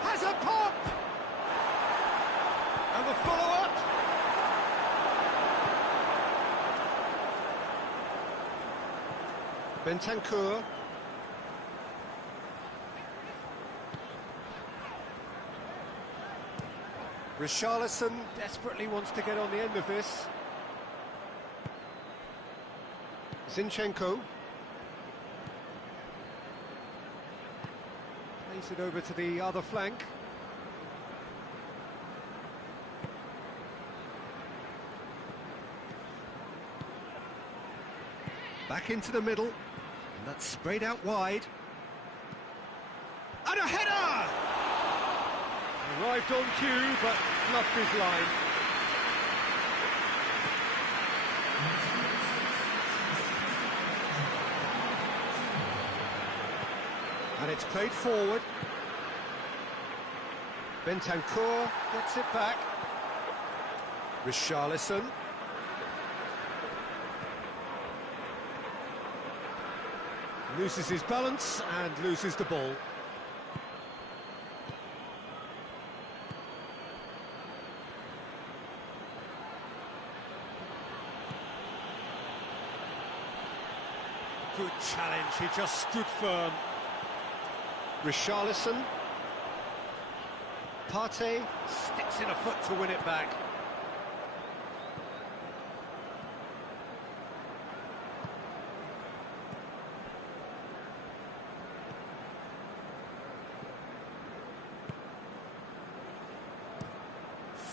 Has a pop! And the follow-up! Bentancur. Richarlison desperately wants to get on the end of this. Zinchenko. Plays it over to the other flank. Back into the middle. And that's sprayed out wide. And a header! Arrived on cue, but fluffed his line. And it's played forward. Bentancur gets it back. Richarlison. Loses his balance and loses the ball. Good challenge, he just stood firm. Richarlison. Partey sticks in a foot to win it back.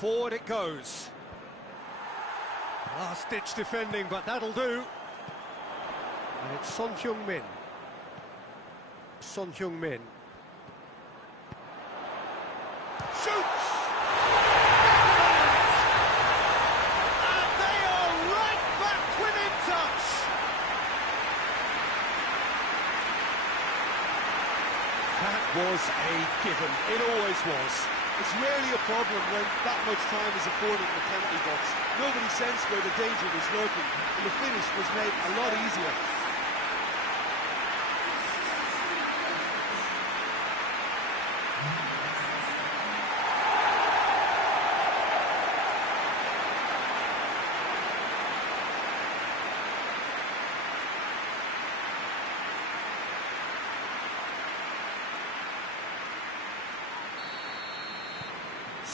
Forward it goes. Last-ditch defending, but that'll do. And it's Son Heung-min. Son Heung-min. Shoots! And they are right back within touch! That was a given. It always was. It's rarely a problem when that much time is afforded in the penalty box. Nobody sensed where the danger was lurking, and the finish was made a lot easier.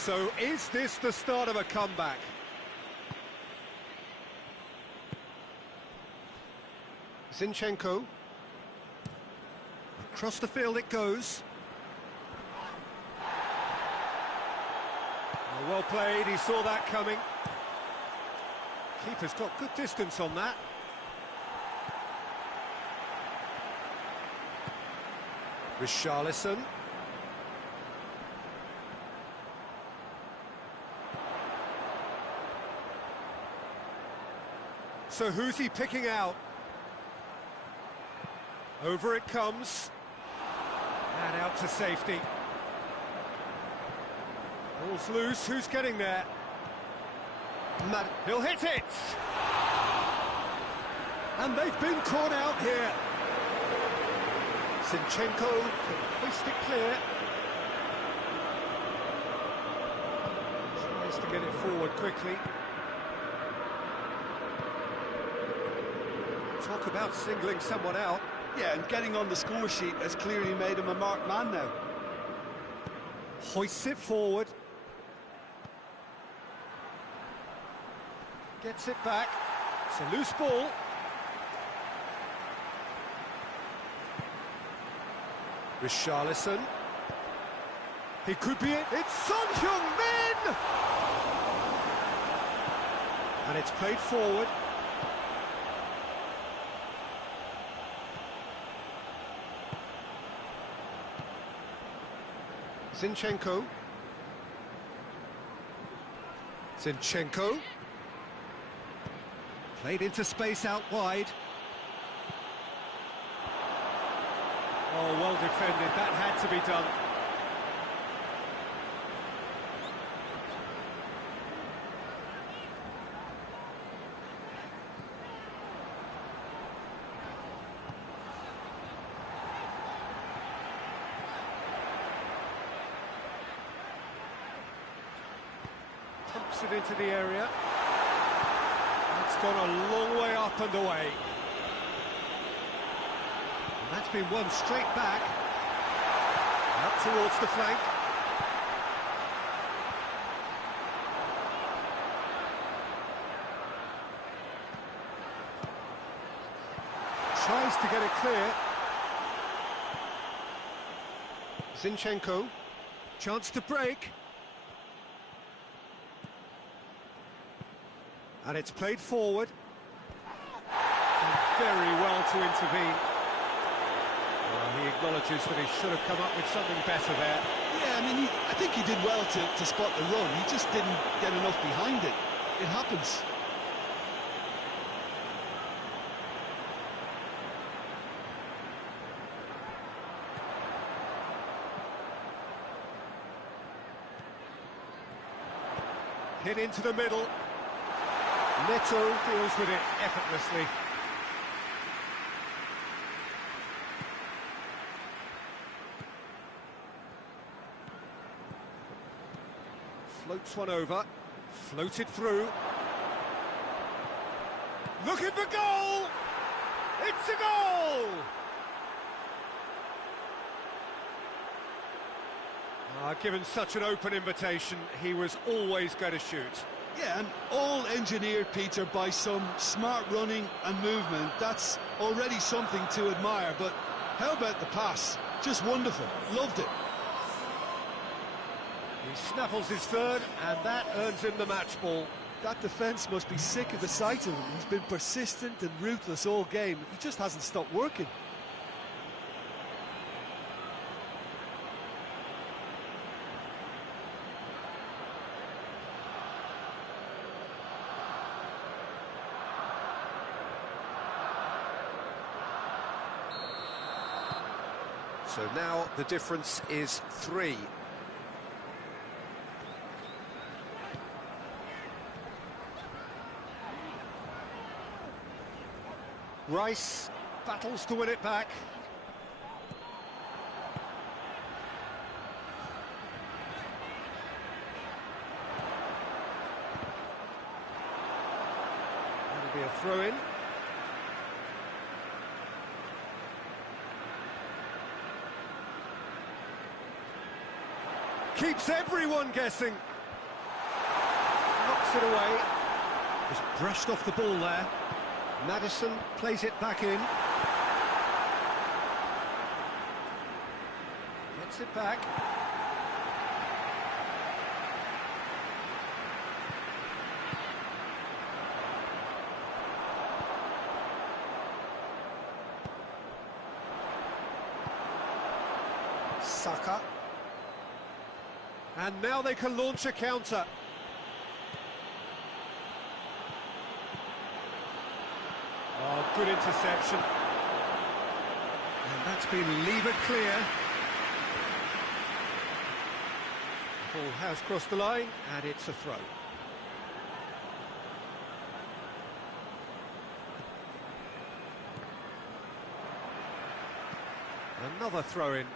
So is this the start of a comeback? Zinchenko. Across the field it goes. Oh, well played, he saw that coming. Keeper's got good distance on that. Richarlison. So who's he picking out? Over it comes. And out to safety. Ball's loose, who's getting there? He'll hit it! And they've been caught out here. Zinchenko can hoist it clear. Tries to get it forward quickly. Talk about singling someone out. Yeah, and getting on the score sheet has clearly made him a marked man now. Hoists it forward. Gets it back. It's a loose ball. Richarlison. He could be it. It's Son Heung-min! And it's played forward. Zinchenko. Zinchenko. Played into space out wide. Oh, well defended. That had to be done. Pumps it into the area. It's gone a long way up and away. And that's been won straight back. Out towards the flank. Tries to get it clear. Zinchenko. Chance to break. And it's played forward. Done very well to intervene. Well, he acknowledges that he should have come up with something better there. Yeah, I mean, I think he did well to spot the run. He just didn't get enough behind it. It happens. Hit into the middle. Neto deals with it effortlessly. Floats one over, floated through. Looking for goal! It's a goal! Given such an open invitation, he was always going to shoot. Yeah, and all engineered, Peter, by some smart running and movement. That's already something to admire, but how about the pass? Just wonderful. Loved it. He snaffles his third, and that earns him the match ball. That defence must be sick of the sight of him. He's been persistent and ruthless all game. He just hasn't stopped working. So now the difference is 3. Rice battles to win it back. That'll be a throw-in. Keeps everyone guessing. it away. Just brushed off the ball there. Maddison plays it back in. Gets it back. Saka. And now they can launch a counter. Oh, good interception. And that's been levered clear. The ball has crossed the line, and it's a throw. Another throw-in.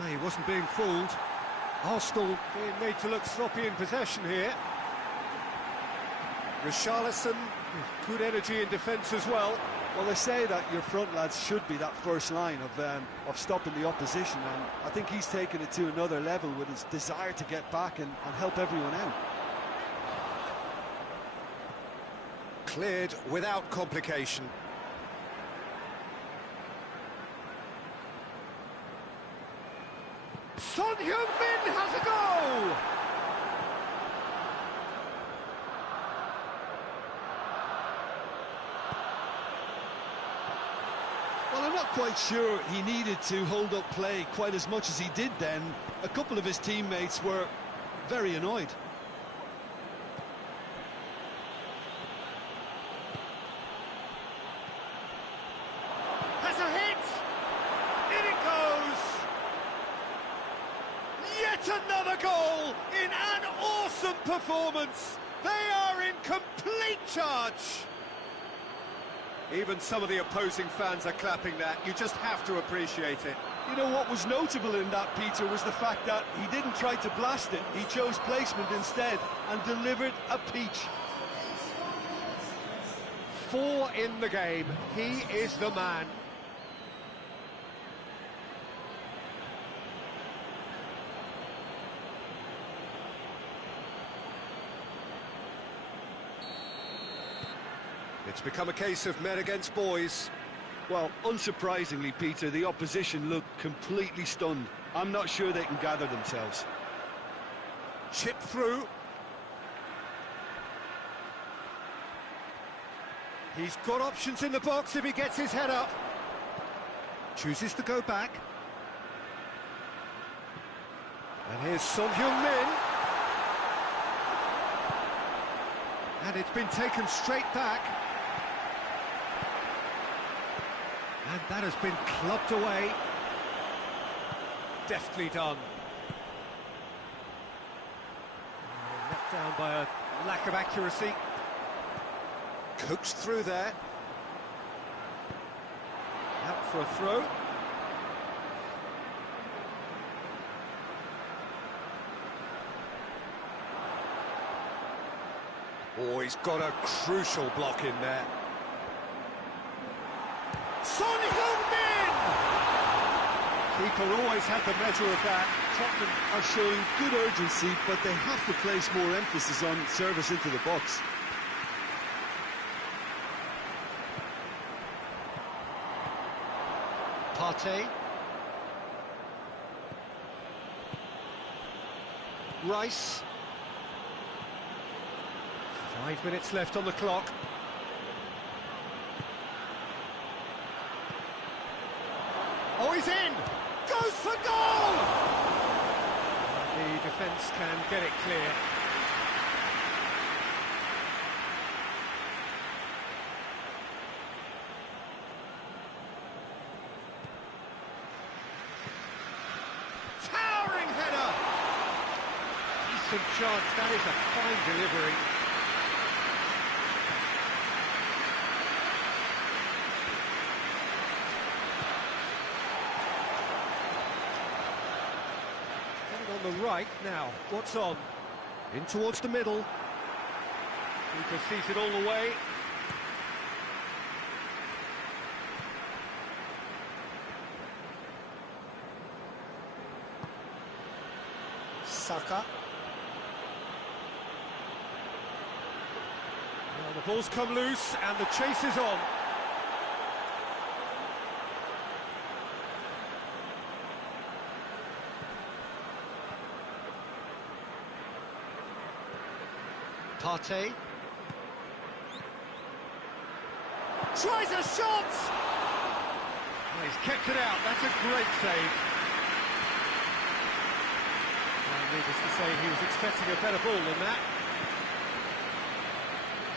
No, he wasn't being fooled. Arsenal being made to look sloppy in possession here. Richarlison with good energy in defence as well. Well, they say that your front lads should be that first line of stopping the opposition, and I think he's taken it to another level with his desire to get back and help everyone out. Cleared without complication. Son Heung-min has a goal! Well, I'm not quite sure he needed to hold up play quite as much as he did then. A couple of his teammates were very annoyed. Has a hit! In it goes! Yet another goal in an awesome performance! They are in complete charge! Even some of the opposing fans are clapping that. You just have to appreciate it. You know what was notable in that, Peter, was the fact that he didn't try to blast it. He chose placement instead and delivered a peach. 4 in the game. He is the man. It's become a case of men against boys. Well, unsurprisingly, Peter, the opposition look completely stunned. I'm not sure they can gather themselves. Chip through. He's got options in the box if he gets his head up. Chooses to go back. And here's Son Heung-min. And it's been taken straight back. And that has been clubbed away. Deftly done. Knocked down by a lack of accuracy. Coaxed through there. Out for a throw. Oh, he's got a crucial block in there. Son Heung-min! Keeper always had the measure of that. Tottenham are showing good urgency, but they have to place more emphasis on service into the box. Partey. Rice. 5 minutes left on the clock. Oh, he's in! Goes for goal! The defence can get it clear. Towering header! Decent chance, that is a fine delivery. On the right now, what's on? In towards the middle. Keeper sees it all the way. Saka. Well, the ball's come loose and the chase is on. Partey. Tries a shot! Well, he's kept it out, that's a great save. Well, needless to say, he was expecting a better ball than that.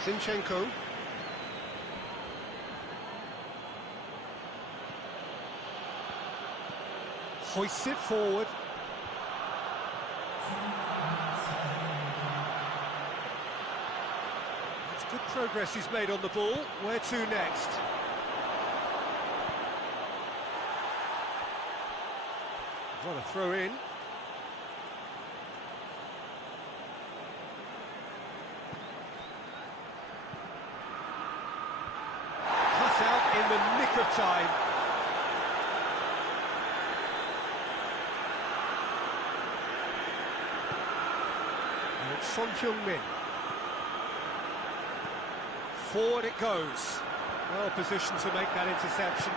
Zinchenko. Hoists it forward. That's good progress he's made on the ball. Where to next? What a throw in. Cut out in the nick of time. And it's Son Heung-min. Forward it goes. Well positioned to make that interception.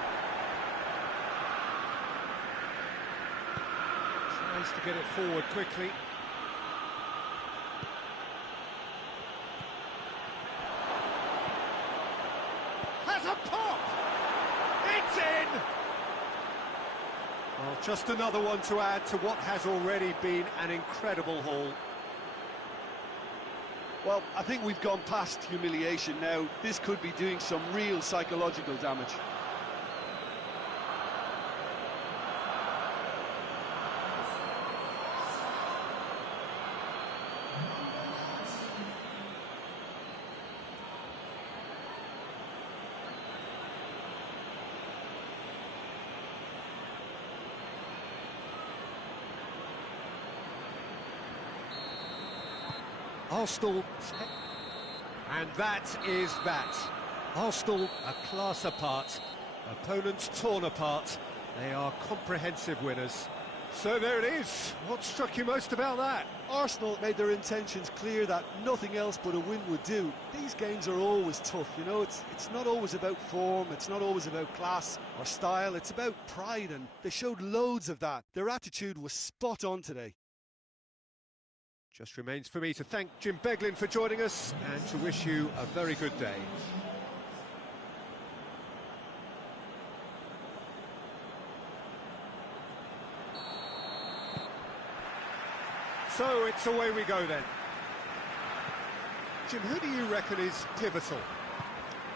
Tries to get it forward quickly. Has a pop! It's in! Well, just another one to add to what has already been an incredible haul. Well, I think we've gone past humiliation now. This could be doing some real psychological damage. Arsenal, and that is that. Arsenal a class apart, opponents torn apart. They are comprehensive winners. So there it is. What struck you most about that? Arsenal made their intentions clear that nothing else but a win would do. These games are always tough, you know, it's not always about form, it's not always about class or style, it's about pride, and they showed loads of that. Their attitude was spot on today. Just remains for me to thank Jim Beglin for joining us and to wish you a very good day. So it's away we go then. Jim, who do you reckon is pivotal?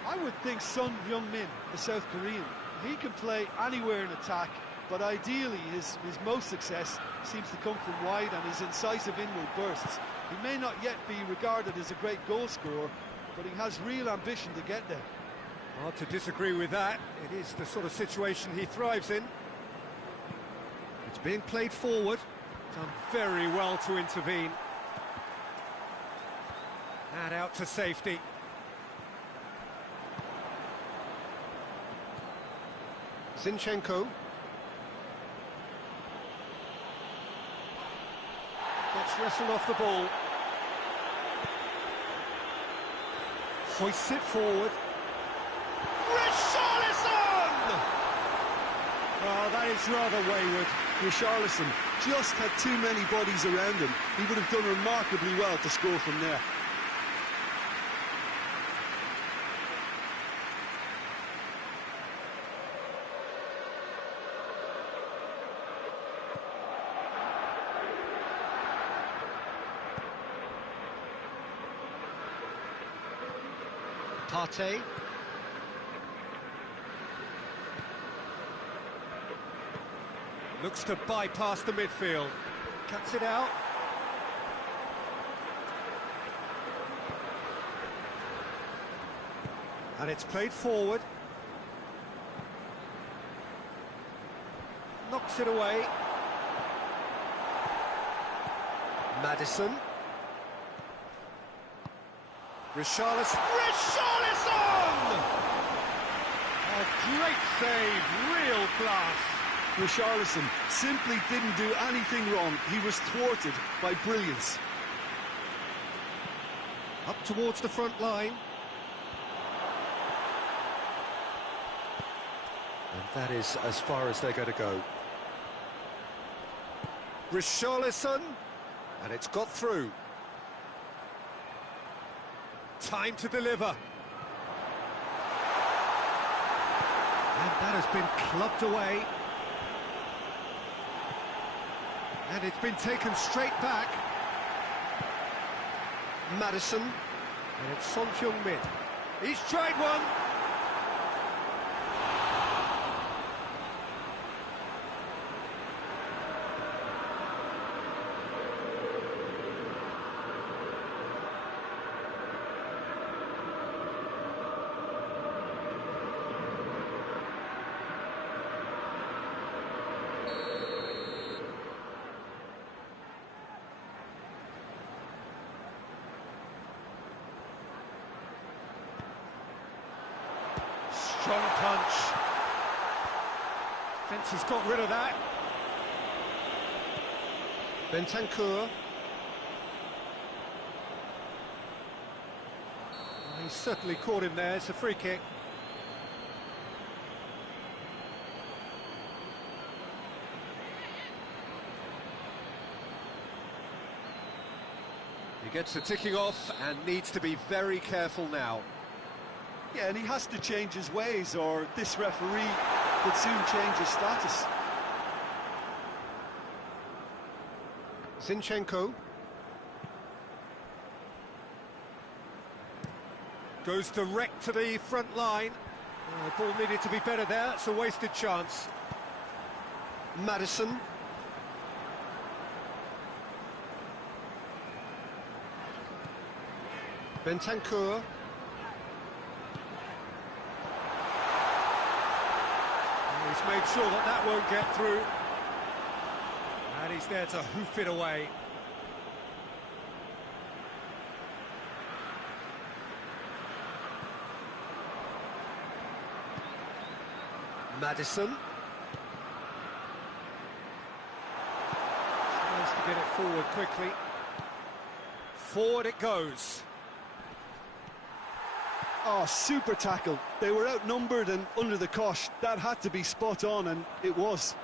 I would think Son Heung-min, the South Korean. He can play anywhere in attack, but ideally his most success seems to come from wide and his incisive inward bursts. He may not yet be regarded as a great goal scorer, but he has real ambition to get there. Hard to disagree with that. It is the sort of situation he thrives in. It's being played forward. Done very well to intervene. And out to safety. Zinchenko. Gets wrestled off the ball. Hoists it forward. Richarlison! Oh, that is rather wayward. Richarlison just had too many bodies around him. He would have done remarkably well to score from there. Partey. Looks to bypass the midfield. Cuts it out. And it's played forward. Knocks it away. Maddison. Richarlison. Richarlison! A great save, real class. Richarlison simply didn't do anything wrong. He was thwarted by brilliance. Up towards the front line. And that is as far as they're going to go. Richarlison, and it's got through. Time to deliver. And that has been clubbed away. And it's been taken straight back. Maddison, and it's Son Heung-min. He's tried one. Strong punch. Fence has got rid of that. Bentancur. Oh, he's certainly caught him there. It's a free kick. He gets the ticking off and needs to be very careful now. Yeah, and he has to change his ways, or this referee could soon change his status. Zinchenko. Goes direct to the front line. The ball needed to be better there. It's a wasted chance. Maddison. Bentancur. He's made sure that that won't get through. And he's there to hoof it away. Maddison. Tries to get it forward quickly. Forward it goes. Oh, super tackle. They were outnumbered and under the cosh. That had to be spot on, and it was.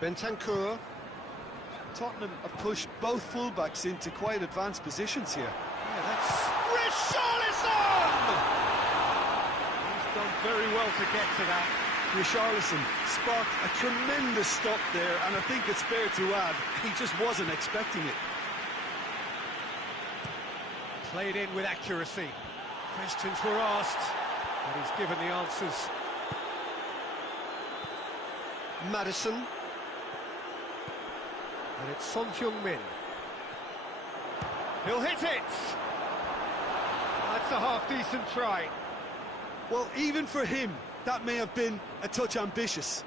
Bentancur. Tottenham have pushed both fullbacks into quite advanced positions here. Yeah, that's Richarlison! He's done very well to get to that. Richarlison sparked a tremendous stop there, and I think it's fair to add, he just wasn't expecting it. Played in with accuracy. Questions were asked, but he's given the answers. Maddison. And it's Son Heung-min. He'll hit it! That's a half-decent try. Well, even for him, that may have been a touch ambitious.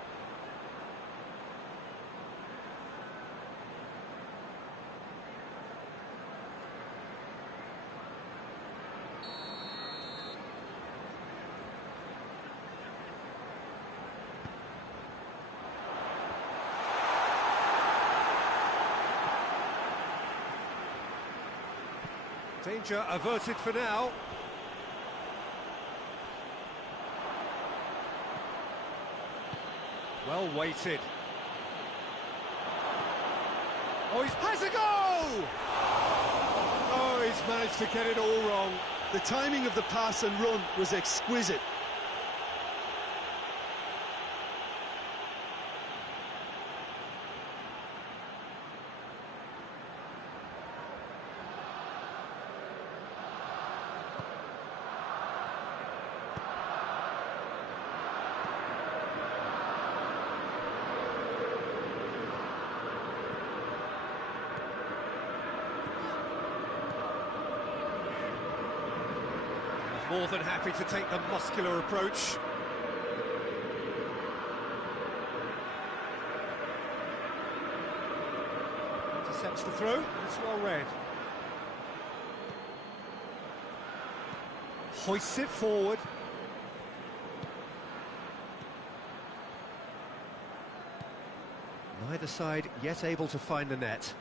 Danger averted for now. Well weighted. Oh, he's has a goal! Oh, he's managed to get it all wrong. The timing of the pass and run was exquisite. More than happy to take the muscular approach. Intercepts the throw. It's well read. Hoists it forward. Neither side yet able to find the net.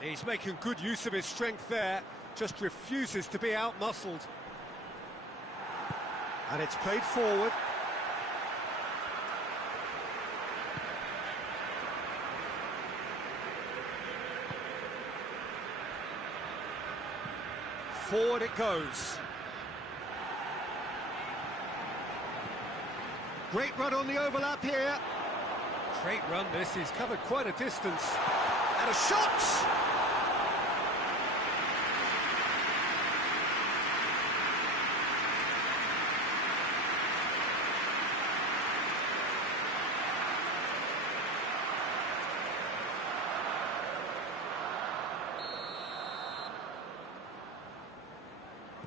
He's making good use of his strength there, just refuses to be out-muscled. And it's played forward. Forward it goes. Great run on the overlap here. Great run this, he's covered quite a distance. And a shot!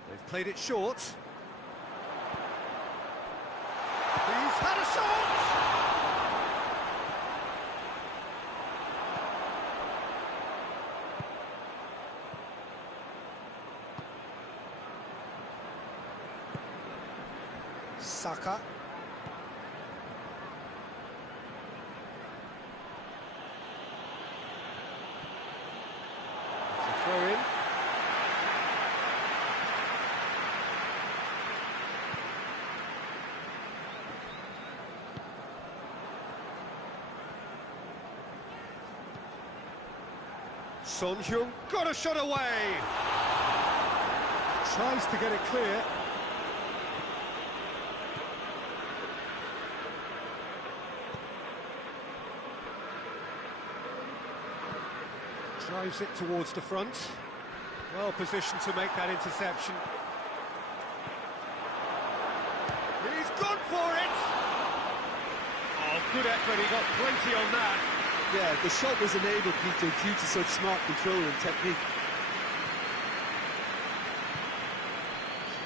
They've played it short. He's had a shot! Saka. It's a throw in. Son Heung got a shot away. Tries to get it clear. Drives it towards the front. Well positioned to make that interception. He's gone for it! Oh, good effort, he got plenty on that. Yeah, the shot was enabled, Peter, due to such smart control and technique.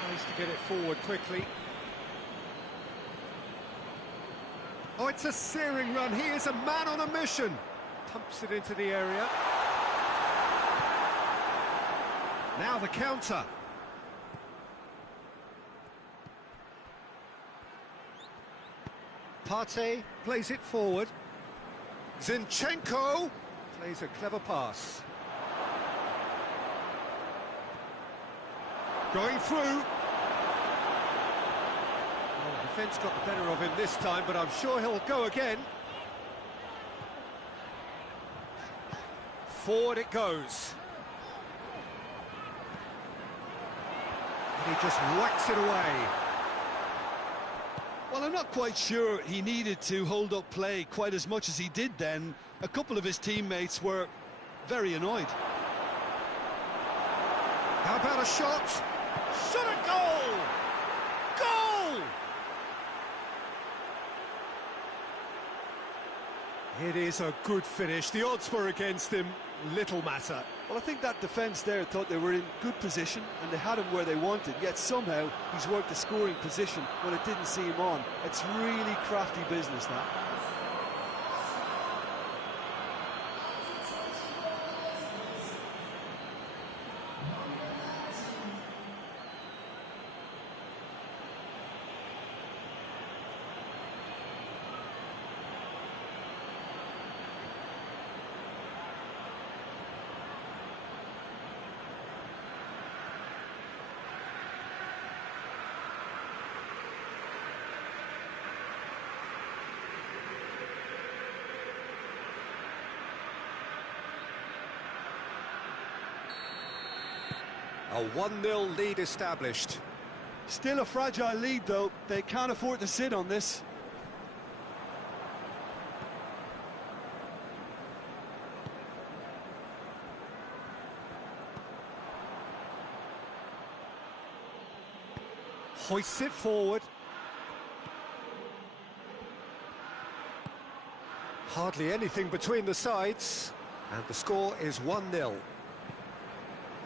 Tries to get it forward quickly. Oh, it's a searing run. He is a man on a mission. Pumps it into the area. Now the counter. Partey plays it forward. Zinchenko plays a clever pass. Going through. Well, defence got the better of him this time, but I'm sure he'll go again. Forward it goes. And he just whacks it away. Well, I'm not quite sure he needed to hold up play quite as much as he did then. A couple of his teammates were very annoyed. How about a shot? Shot a goal! Goal! It is a good finish. The odds were against him. Little matter. Well, I think that defence there thought they were in good position and they had him where they wanted, yet somehow he's worked a scoring position when it didn't see him on. It's really crafty business, that. A 1-0 lead established. Still a fragile lead, though. They can't afford to sit on this. Hoists it forward. Hardly anything between the sides. And the score is 1-0.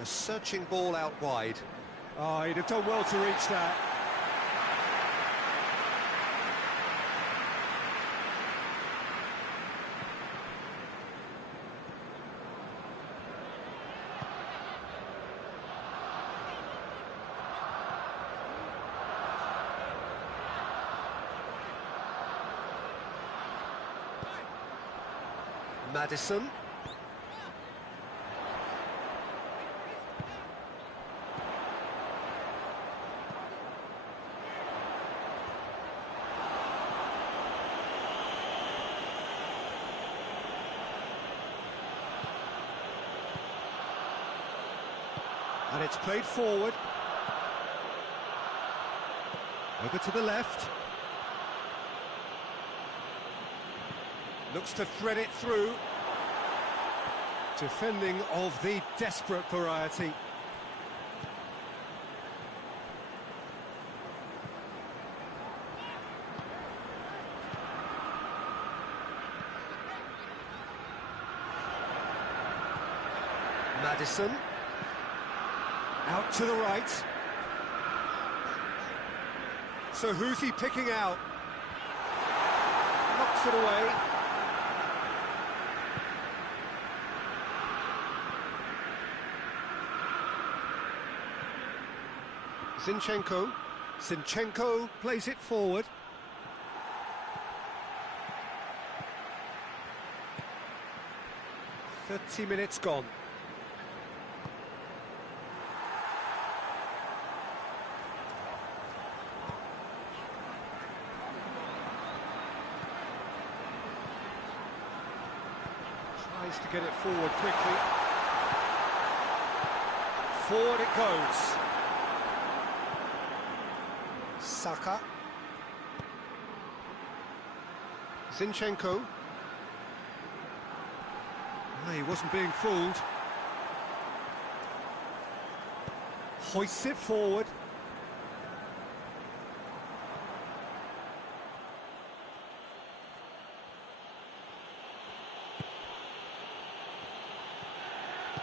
A searching ball out wide. Oh, he'd have done well to reach that. Madison. And it's played forward. Over to the left. Looks to thread it through. Defending of the desperate variety. Madison. Out to the right. So who's he picking out? Knocks it away. Zinchenko plays it forward. "30 minutes gone. Tries to get it forward quickly. Forward it goes. Saka. Zinchenko. No, he wasn't being fooled. Hoists it forward.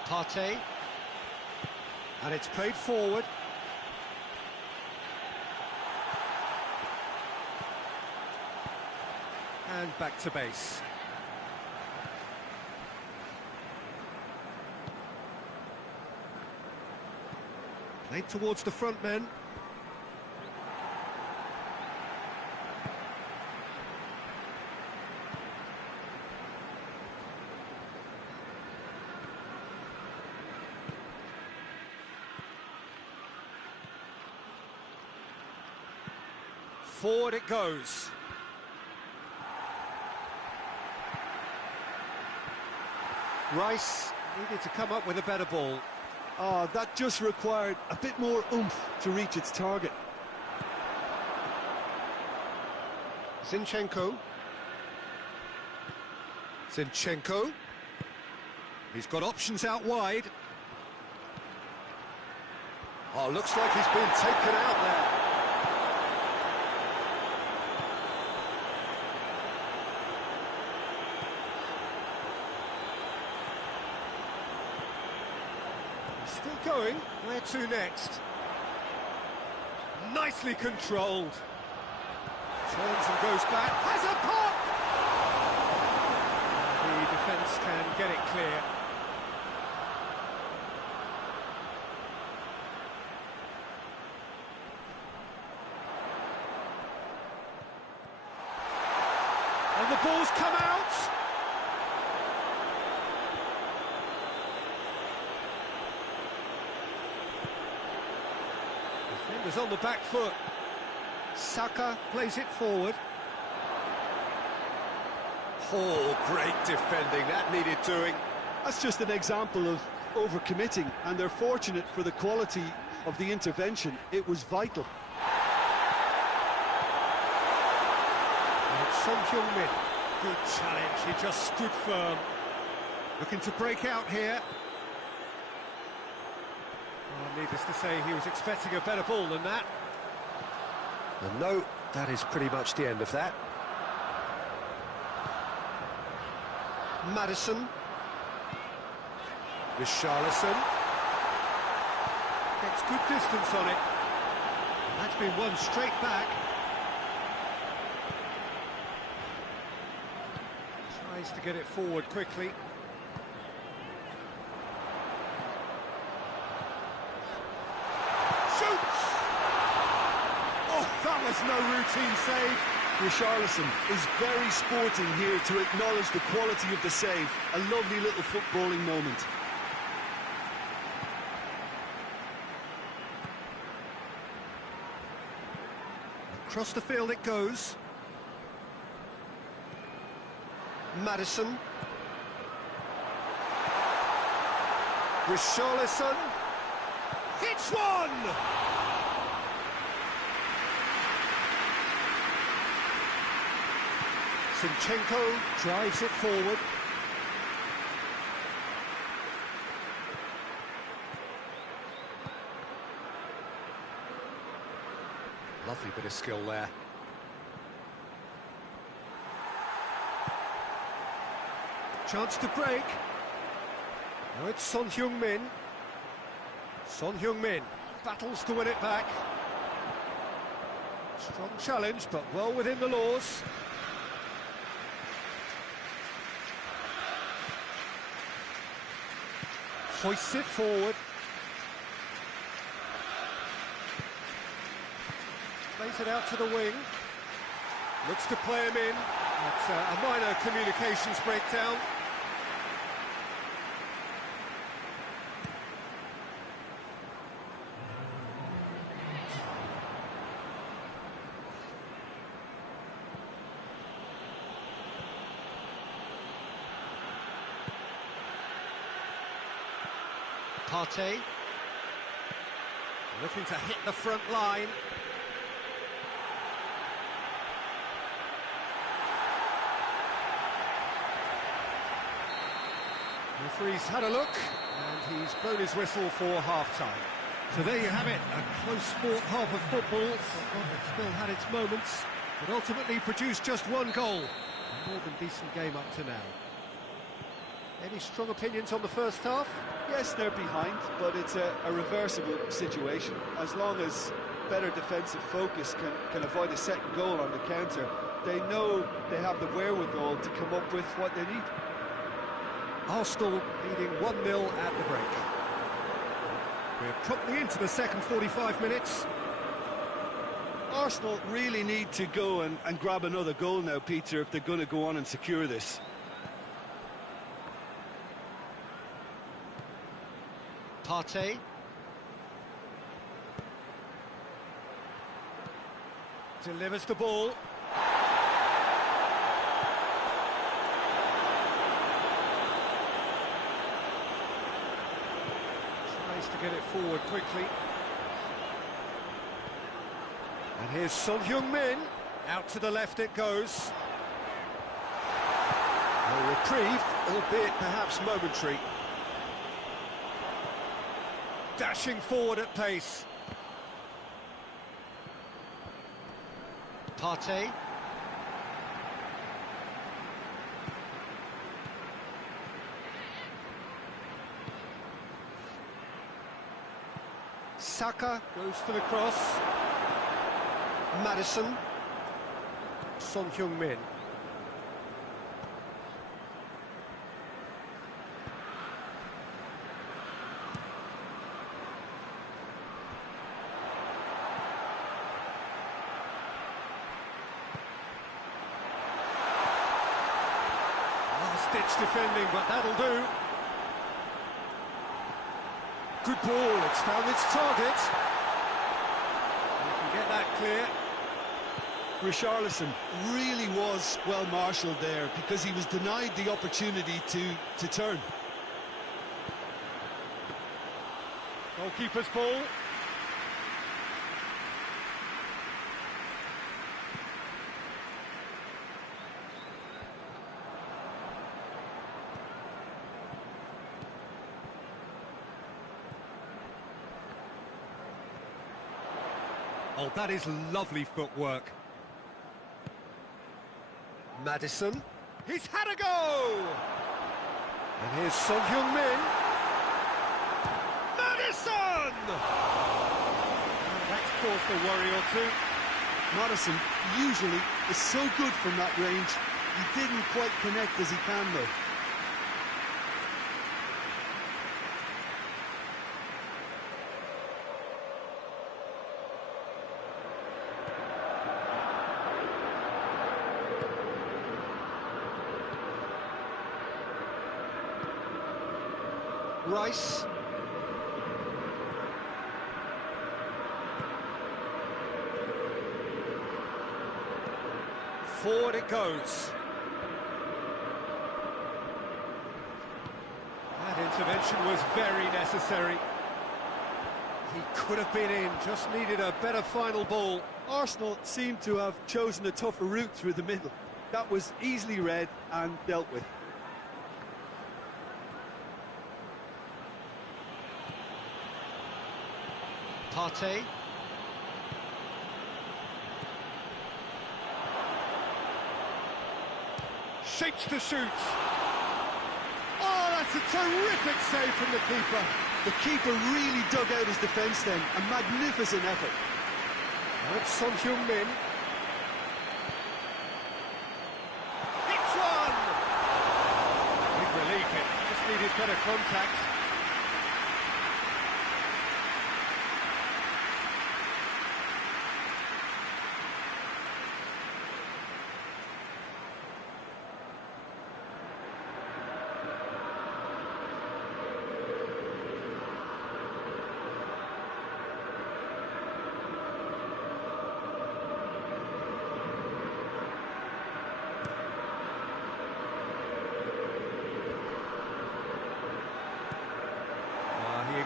Partey. And it's played forward. And back to base. Played towards the front men. Forward it goes. Rice needed to come up with a better ball. Oh, that just required a bit more oomph to reach its target. Zinchenko. He's got options out wide. Oh, looks like he's been taken out there. Still going. Where to next? Nicely controlled. Turns and goes back. Has a pop! The defence can get it clear. And the ball's come out. Defenders on the back foot. Saka plays it forward. Oh, great defending, that needed doing. That's just an example of overcommitting, and they're fortunate for the quality of the intervention. It was vital. And it's Son Heung-min. Good challenge, he just stood firm. Looking to break out here. Well, needless to say, he was expecting a better ball than that. And no, that is pretty much the end of that. Madison. Richarlison. Gets good distance on it. That's been won straight back. Tries to get it forward quickly. Shoots! Oh, that was no routine save. Richarlison is very sporting here to acknowledge the quality of the save. A lovely little footballing moment. Across the field it goes. Maddison. Richarlison. Hits one! Zinchenko drives it forward. Lovely bit of skill there. Chance to break. Now it's Son Heung-min. Son Heung-min battles to win it back. Strong challenge, but well within the laws. Hoists it forward. Plays it out to the wing. Looks to play him in. That's a minor communications breakdown. Partey looking to hit the front line. The referee's had a look and he's blown his whistle for half-time. So there you have it, a close fought half of football. It's still had its moments, but ultimately produced just one goal. A more than decent game up to now. Any strong opinions on the first half? Yes, they're behind, but it's a reversible situation. As long as better defensive focus can avoid a second goal on the counter, they know they have the wherewithal to come up with what they need. Arsenal leading 1-0 at the break. We're promptly into the second 45 minutes. Arsenal really need to go and grab another goal now, Peter, if they're going to go on and secure this. Partey. Delivers the ball. Tries to get it forward quickly. And here's Son Heung-min. Out to the left it goes. A reprieve, albeit perhaps momentary. Dashing forward at pace. Partey. Saka goes for the cross. Maddison. Son Heung-min. Last-ditch defending, but that'll do. Good ball, it's found its target. You can get that clear. Richarlison really was well marshalled there because he was denied the opportunity to turn. Goalkeeper's ball. Oh, that is lovely footwork. Maddison. He's had a go! And here's Son Heung-min. Maddison! Oh, that's caused a worry or two. Maddison usually is so good from that range. He didn't quite connect as he can though. Rice. Forward it goes. That intervention was very necessary. He could have been in, just needed a better final ball. Arsenal seem to have chosen a tougher route through the middle. That was easily read and dealt with. Partey. Shapes to shoot. Oh, that's a terrific save from the keeper. The keeper really dug out his defence then. A magnificent effort. That's Son Heung-min. Hits one! Big relief, it just needed better contact.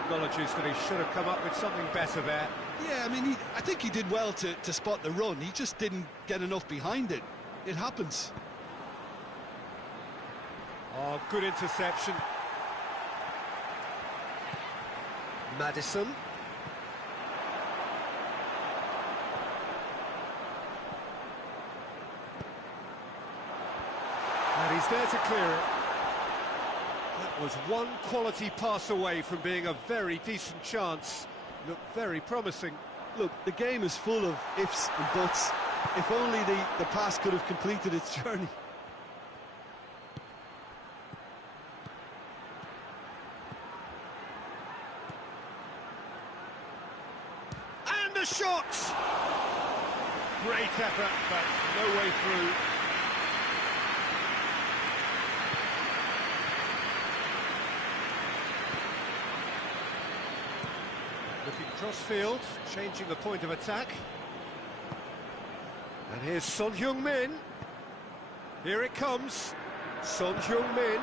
Acknowledges that he should have come up with something better there. Yeah, I mean, I think he did well to spot the run. He just didn't get enough behind it. It happens. Oh, good interception. Maddison. And he's there to clear it. That was one quality pass away from being a very decent chance. Looked very promising. Look, the game is full of ifs and buts. If only the pass could have completed its journey. And the shot! Great effort, but no way through. Looking cross-field, changing the point of attack. And here's Son Heung-min. Here it comes. Son Heung-min.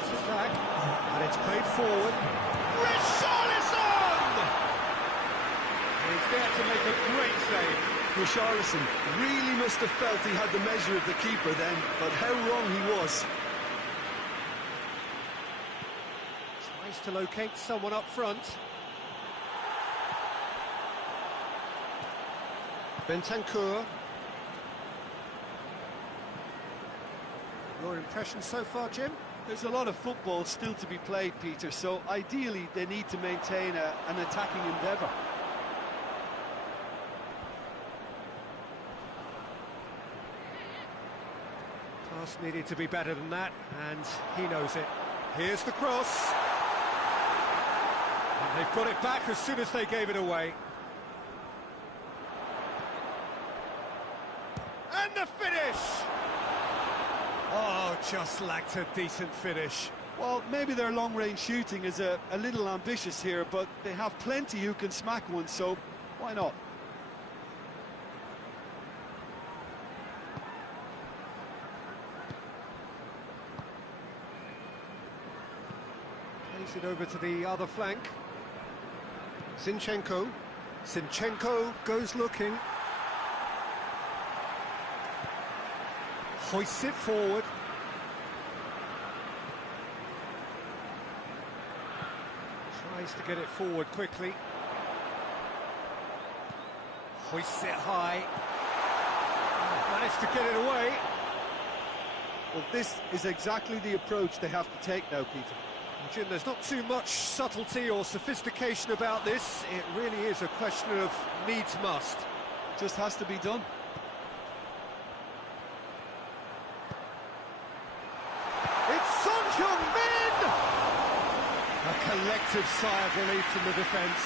It's back, and it's played forward. Richarlison! He's there to make a great save. Richarlison really must have felt he had the measure of the keeper then, but how wrong he was. Tries to locate someone up front. Bentancur. Your impression so far, Jim? There's a lot of football still to be played, Peter, so ideally they need to maintain an attacking endeavour. Pass needed to be better than that, and he knows it. Here's the cross. And they've got it back as soon as they gave it away. And the finish! Oh, just lacked a decent finish. Well, maybe their long-range shooting is a little ambitious here, but they have plenty who can smack one, so why not? Plays it over to the other flank. Zinchenko. Zinchenko goes looking. Hoists it forward. Tries to get it forward quickly. Hoists it high. Managed to get it away. Well, this is exactly the approach they have to take now, Peter. Jim, there's not too much subtlety or sophistication about this. It really is a question of needs must. Just has to be done. It's Son Heung-min! A collective sigh of relief from the defence.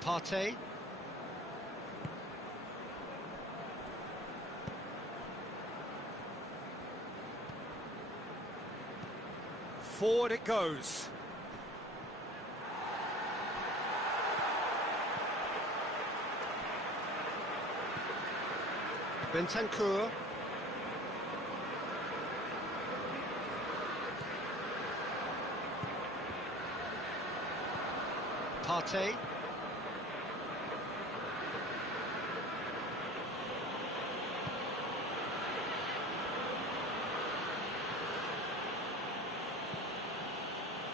Partey. Forward it goes. Bentancur. Partey.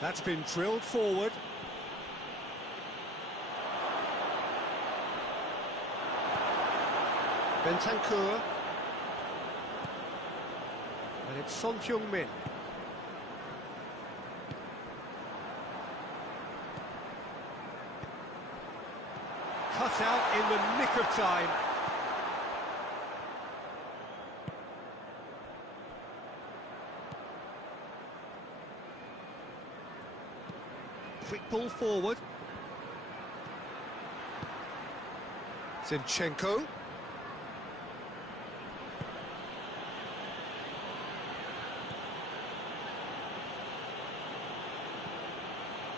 That's been drilled forward. Bentancur. And it's Son Heung-min. Cut out in the nick of time. Quick ball forward. Zinchenko.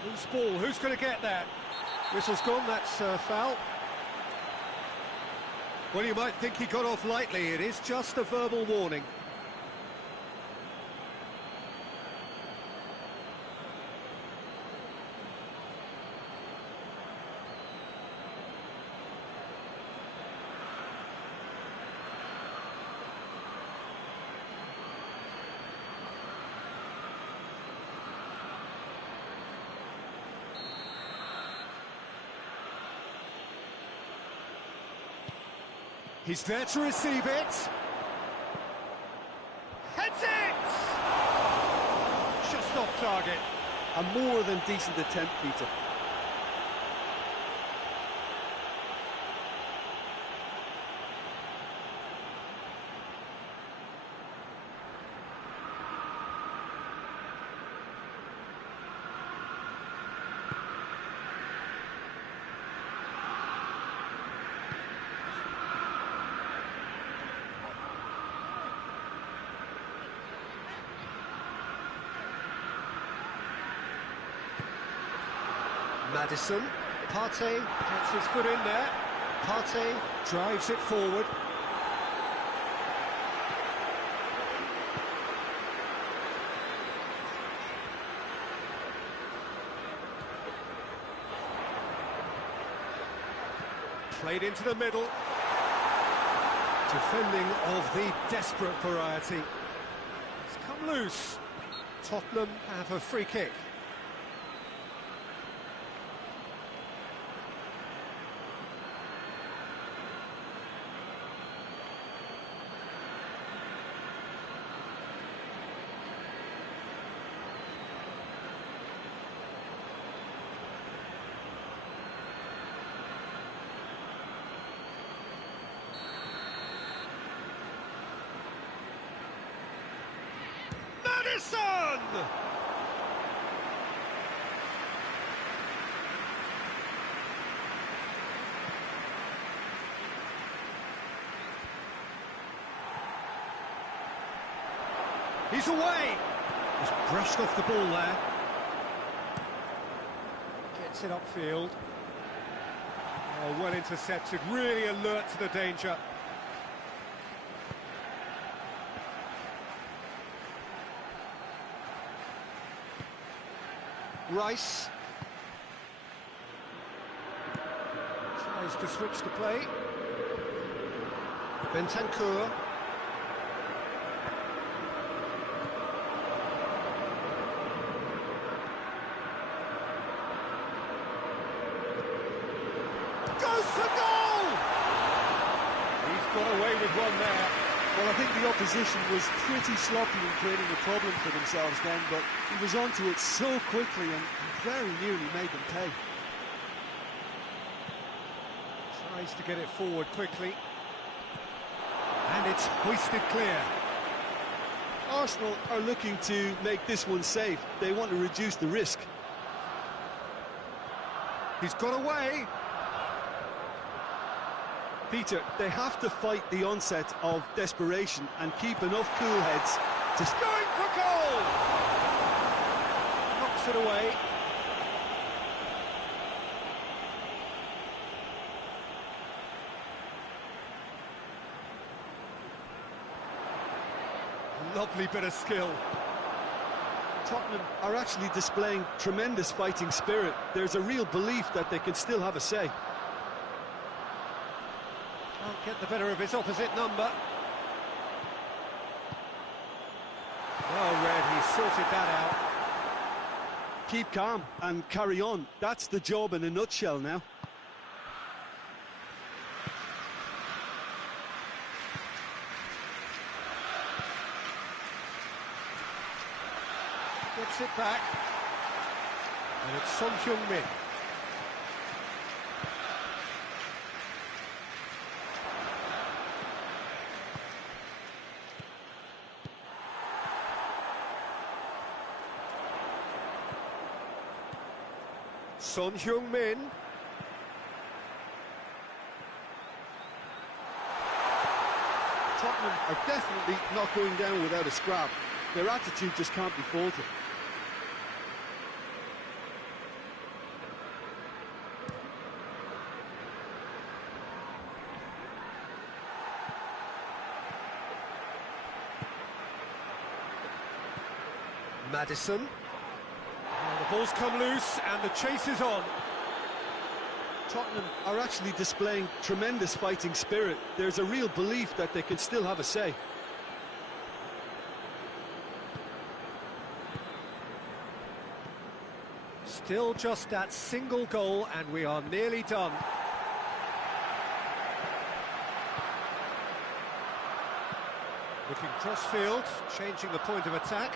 Loose ball, who's going to get that? Whistle's gone, that's foul. Well, you might think he got off lightly, it is just a verbal warning. He's there to receive it. Heads it! Just off target. A more than decent attempt, Peter. Madison, Partey gets his foot in there. Partey drives it forward. Played into the middle. Defending of the desperate variety. It's come loose. Tottenham have a free kick. Madison! He's away! Just brushed off the ball there. Gets it upfield. Oh, well intercepted, really alert to the danger. Rice tries to switch the play. Bentancur. Goes for goal! He's got away with one there. Well, I think the opposition was pretty sloppy in creating a problem for themselves then, but he was onto it so quickly and very nearly made them pay. Tries to get it forward quickly. And it's hoisted clear. Arsenal are looking to make this one safe. They want to reduce the risk. He's got away. Peter, they have to fight the onset of desperation and keep enough cool heads to... Going for goal! Knocks it away. Lovely bit of skill. Tottenham are actually displaying tremendous fighting spirit. There's a real belief that they can still have a say. Can't get the better of his opposite number. Well read, he sorted that out. Keep calm and carry on. That's the job in a nutshell now. Gets it back. And it's Son Heung-min. Son Heung-min. Tottenham are definitely not going down without a scrap. Their attitude just can't be faulted. Maddison. The ball's come loose and the chase is on. Tottenham are actually displaying tremendous fighting spirit. There's a real belief that they can still have a say. Still just that single goal and we are nearly done. Looking cross-field, changing the point of attack.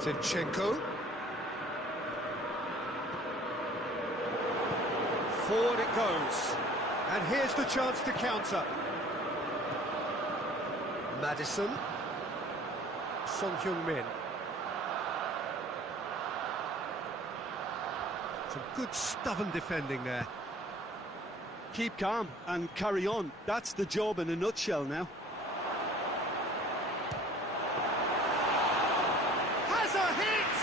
Zinchenko. Forward it goes. And here's the chance to counter. Maddison. Son Heung-min. Some good stubborn defending there. Keep calm and carry on. That's the job in a nutshell now. Has a hit!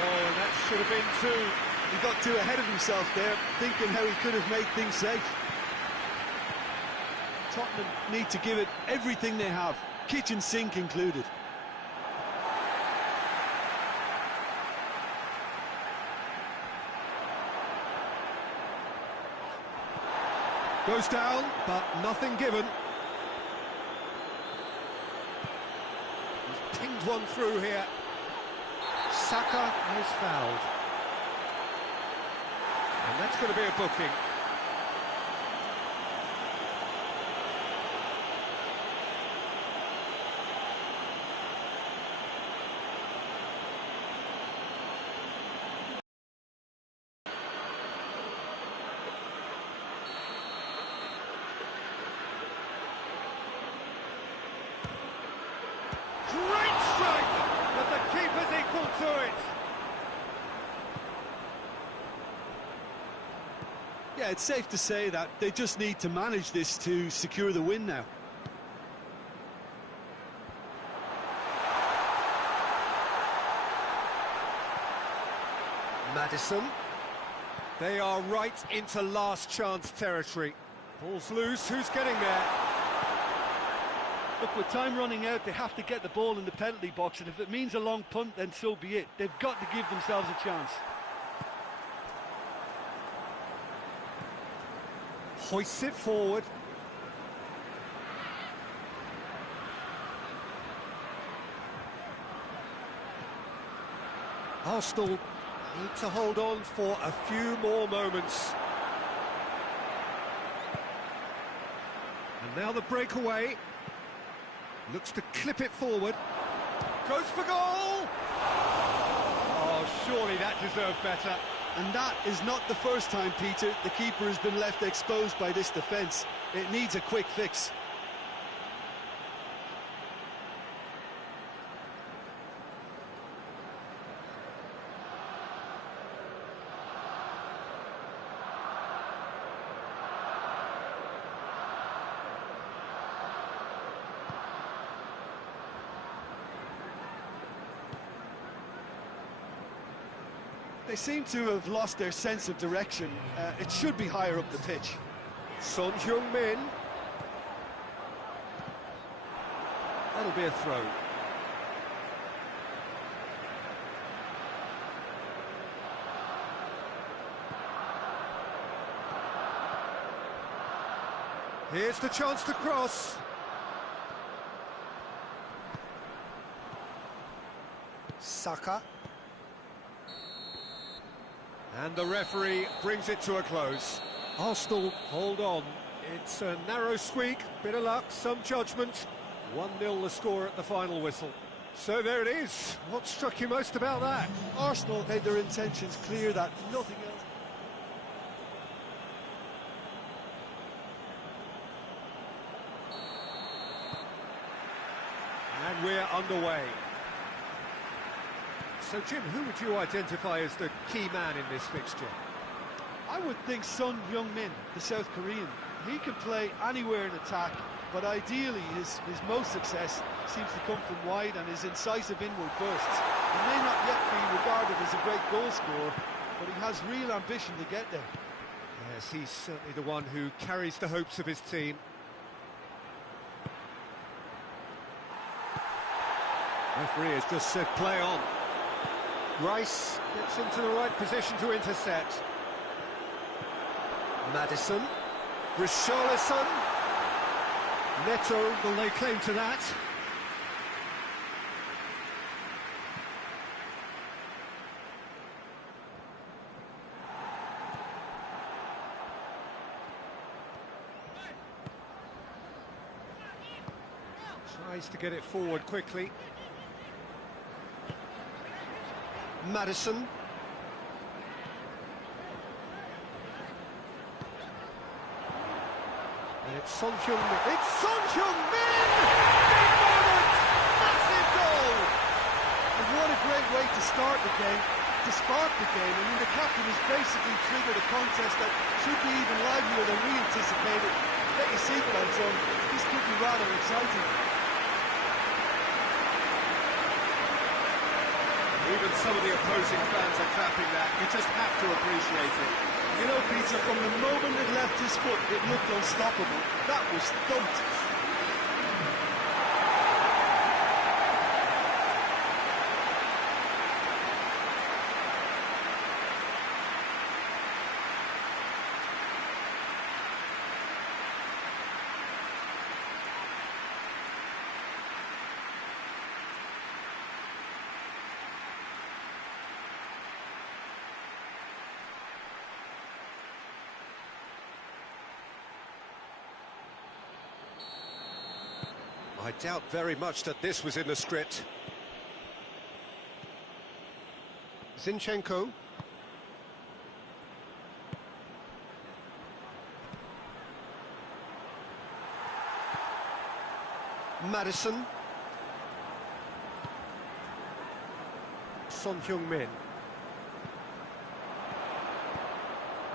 Oh, and that should have been two. He got too ahead of himself there, thinking how he could have made things safe. Tottenham need to give it everything they have, kitchen sink included. Goes down, but nothing given. He's pinged one through here. Saka is fouled. And that's going to be a booking. Great strike, but the keeper's equal to it. Yeah, it's safe to say that they just need to manage this to secure the win now. Maddison. They are right into last chance territory. Ball's loose, who's getting there? Look, with time running out, they have to get the ball in the penalty box, and if it means a long punt, then so be it. They've got to give themselves a chance. Hoists it forward. Arsenal need to hold on for a few more moments. And now the breakaway. Looks to clip it forward. Goes for goal! Oh, surely that deserved better. And that is not the first time, Peter, the keeper has been left exposed by this defence. It needs a quick fix. They seem to have lost their sense of direction. It should be higher up the pitch. Son Heung-min. That'll be a throw. Here's the chance to cross. Saka. And the referee brings it to a close. Arsenal hold on. It's a narrow squeak, bit of luck, some judgment. 1-0 the score at the final whistle. So there it is. What struck you most about that? Arsenal made their intentions clear, that nothing else. And we're underway. So, Jim, who would you identify as the key man in this fixture? I would think Son Heung-min, the South Korean. He can play anywhere in attack, but ideally his most success seems to come from wide and his incisive inward bursts. He may not yet be regarded as a great goal scorer, but he has real ambition to get there. Yes, he's certainly the one who carries the hopes of his team. Referee has just said play on. Rice gets into the right position to intercept. Maddison. Richarlison. Neto will lay claim to that. Tries to get it forward quickly. Maddison. And it's Son Heung-min. It's Son Heung-min! Big moment! Massive goal! And what a great way to start the game, to spark the game. I mean, the captain has basically triggered a contest that should be even livelier than we anticipated. Get your seatbelts on. This could be rather exciting. Even some of the opposing fans are clapping that. You just have to appreciate it. You know, Peter, from the moment it left his foot, it looked unstoppable. That was thumped. I doubt very much that this was in the script. Zinchenko. Maddison. Son Heung-min.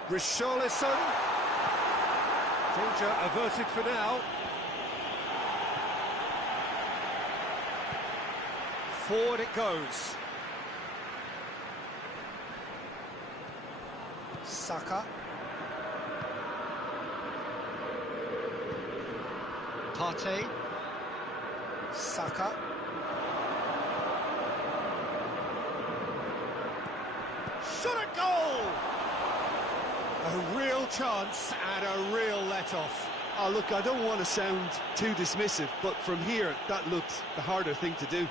Richarlison. Danger averted for now. Forward it goes. Saka. Partey. Saka. Shot at goal! A real chance and a real let-off. Oh, look, I don't want to sound too dismissive, but from here, that looked the harder thing to do.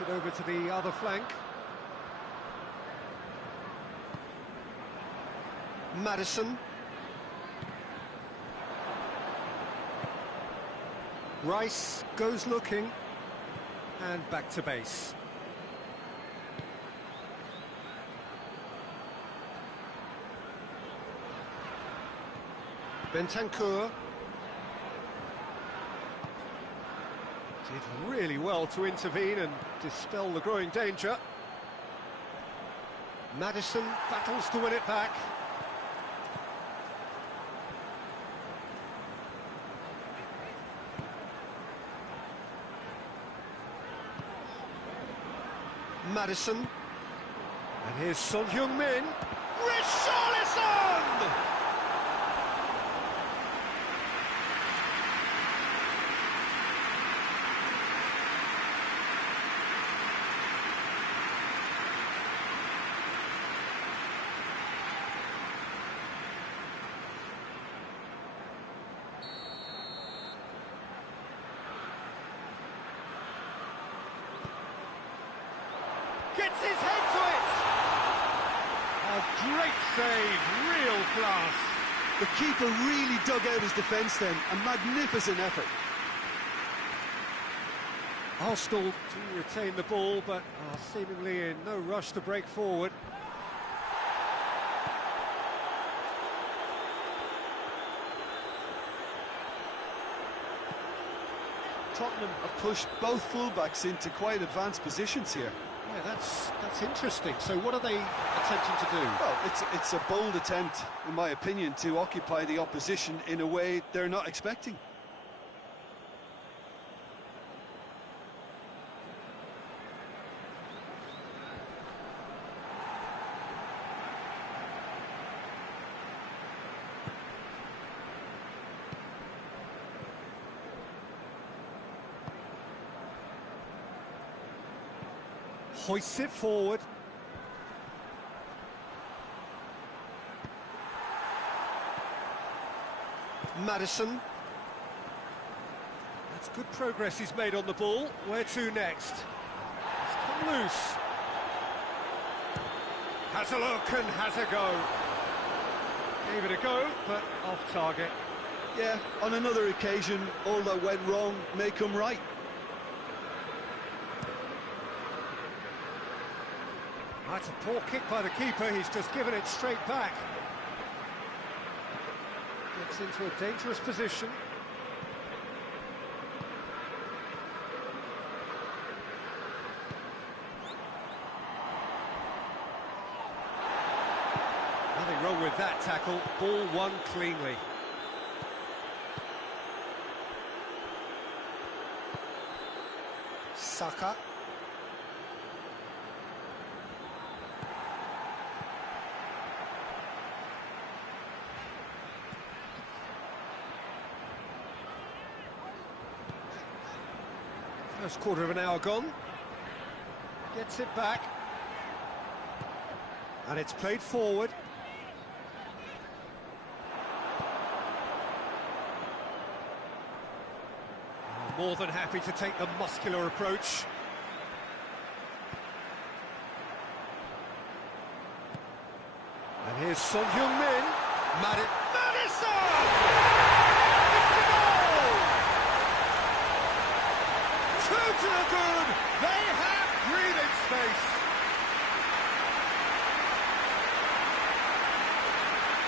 It over to the other flank. Maddison. Rice goes looking and back to base. Bentancur did really well to intervene and dispel the growing danger. Maddison battles to win it back. Maddison. And here's Son Heung-min. Richarlison! Gets his head to it! A great save, real class. The keeper really dug out his defence then, a magnificent effort. Arsenal do retain the ball, but are seemingly in no rush to break forward. Tottenham have pushed both fullbacks into quite advanced positions here. Yeah, that's interesting. So what are they attempting to do? Well, it's a bold attempt, in my opinion, to occupy the opposition in a way they're not expecting. Hoists it forward. Maddison. That's good progress he's made on the ball. Where to next? It's come loose. Has a look and has a go. Gave it a go, but off target. Yeah, on another occasion, all that went wrong may come right. That's a poor kick by the keeper, he's just given it straight back. Gets into a dangerous position. Nothing wrong with that tackle, ball won cleanly. Saka. First quarter of an hour gone. Gets it back. And it's played forward. More than happy to take the muscular approach. And here's Son Heung-min. Maddison! It's a goal! Two to the good. They have breathing space.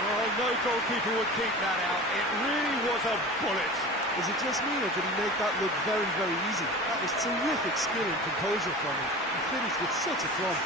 Well, no goalkeeper would keep that out. It really was a bullet. Is it just me, or did he make that look very, very easy? That was terrific skill and composure from him. He finished with such a plumb.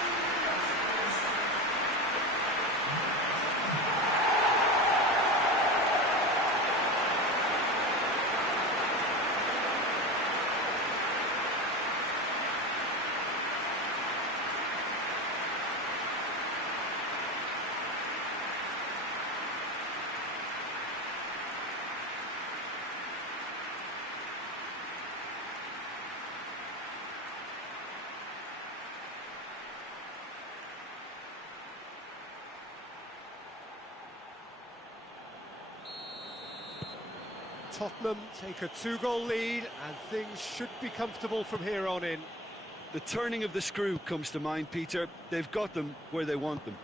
Tottenham take a two-goal lead and things should be comfortable from here on in. The turning of the screw comes to mind, Peter. They've got them where they want them.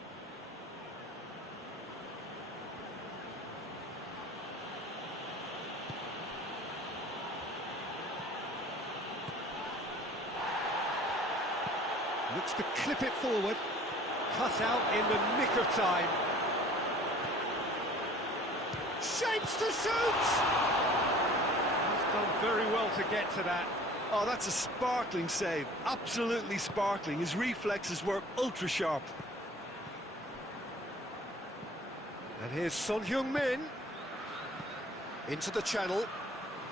Looks to clip it forward. Cut out in the nick of time. Shapes to shoot! He's done very well to get to that. Oh, that's a sparkling save. Absolutely sparkling. His reflexes were ultra-sharp. And here's Son Heung-min into the channel,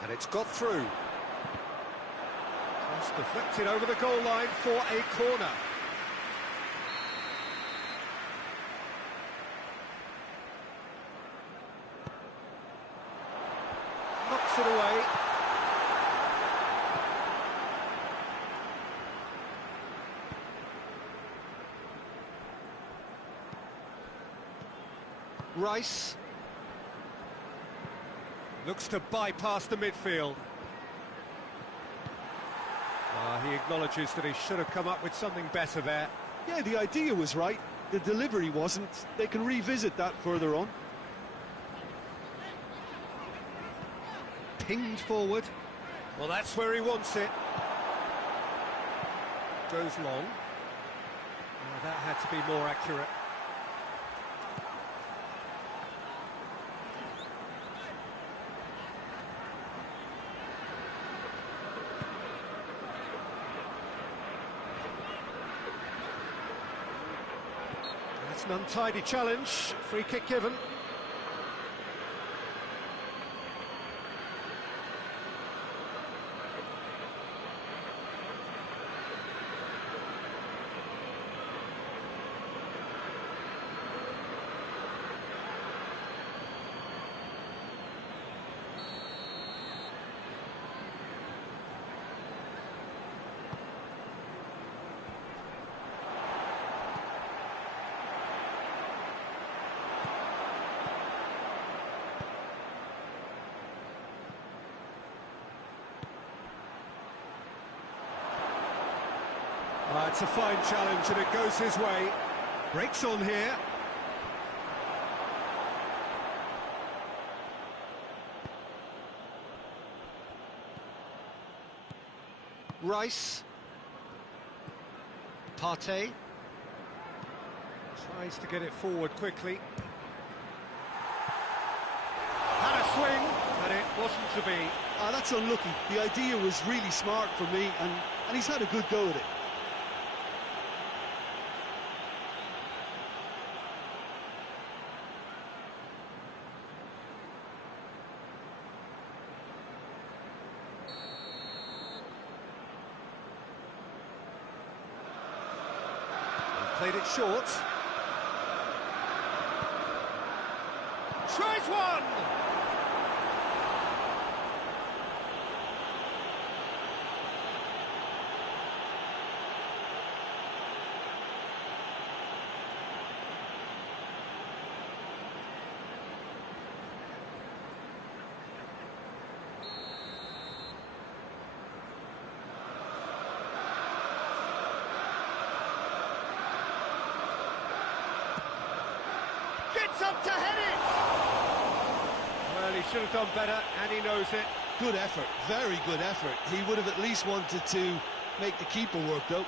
and it's got through. Cross deflected over the goal line for a corner. Knocks it away. Rice looks to bypass the midfield. He acknowledges that he should have come up with something better there. Yeah, the idea was right, the delivery wasn't. They can revisit that further on. Pinged forward. Well, that's where he wants it. Goes long. Well, that had to be more accurate. That's an untidy challenge. Free kick given. It's a fine challenge and it goes his way. Breaks on here. Rice. Partey. Tries to get it forward quickly. Had a swing, but it wasn't to be. That's unlucky. The idea was really smart for me, and he's had a good go at it. Played it short. Tries one! Up to head it! Well, he should have done better, and he knows it. Good effort, very good effort. He would have at least wanted to make the keeper work, though.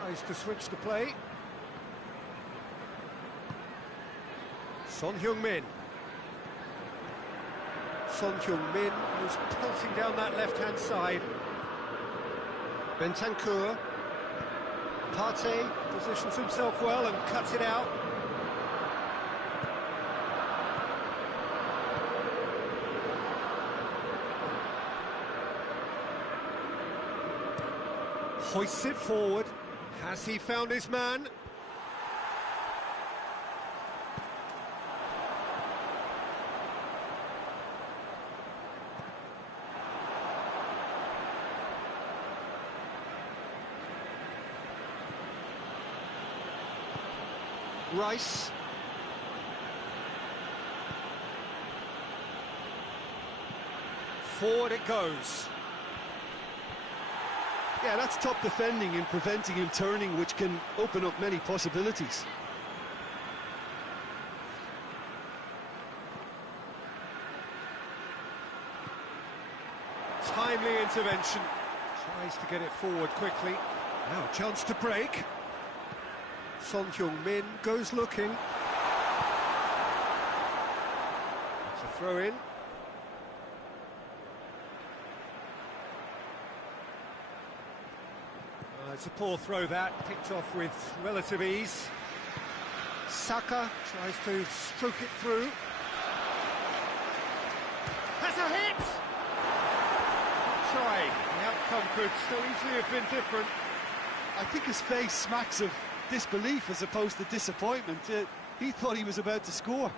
Tries to switch the play. Son Heung-min. Son Heung-min was pelting down that left-hand side. Bentancur. Partey positions himself well and cuts it out. Hoists it forward. Has he found his man? Rice. Forward it goes. Yeah, that's top defending and preventing him turning, which can open up many possibilities. Timely intervention. Tries to get it forward quickly. Now a chance to break. Son Heung-min goes looking. It's a throw-in. It's a poor throw that, picked off with relative ease. Saka tries to stroke it through. Has a hit! Try. The outcome could so easily have been different. I think his face smacks of disbelief as opposed to disappointment. He thought he was about to score.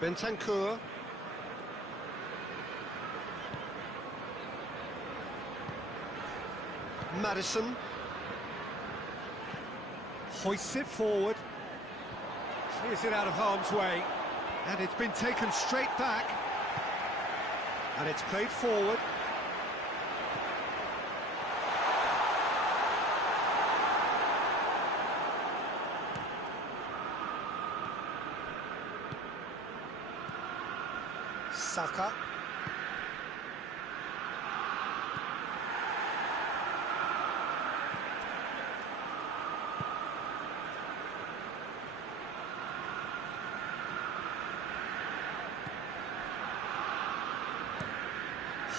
Bentancur. Madison. Hoists it forward. Clears it out of harm's way. And it's been taken straight back. And it's played forward. Saka.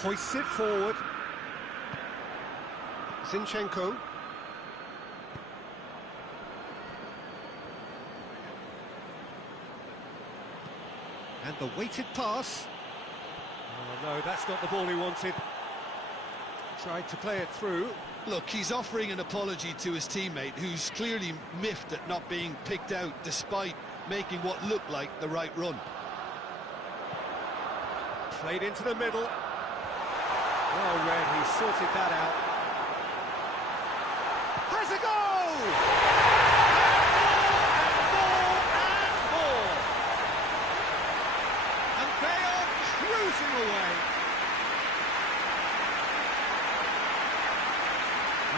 Hoists it forward. Zinchenko. And the weighted pass. Oh, no, that's not the ball he wanted. Tried to play it through. Look, he's offering an apology to his teammate, who's clearly miffed at not being picked out despite making what looked like the right run. Played into the middle. Well read, he sorted that out. Has a goal! And more! And they are cruising away.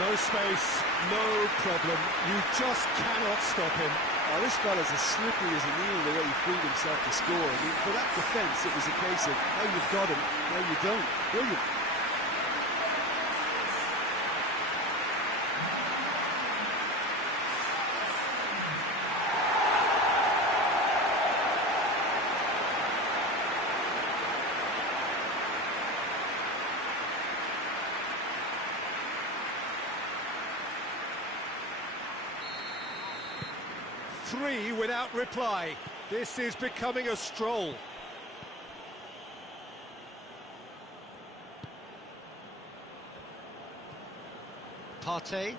No space, no problem. You just cannot stop him. Oh, this fella's as slippery as a needle the way he freed himself to score. I mean, for that defence, it was a case of, now you've got him, now you don't. Brilliant. Three without reply. This is becoming a stroll. Partey.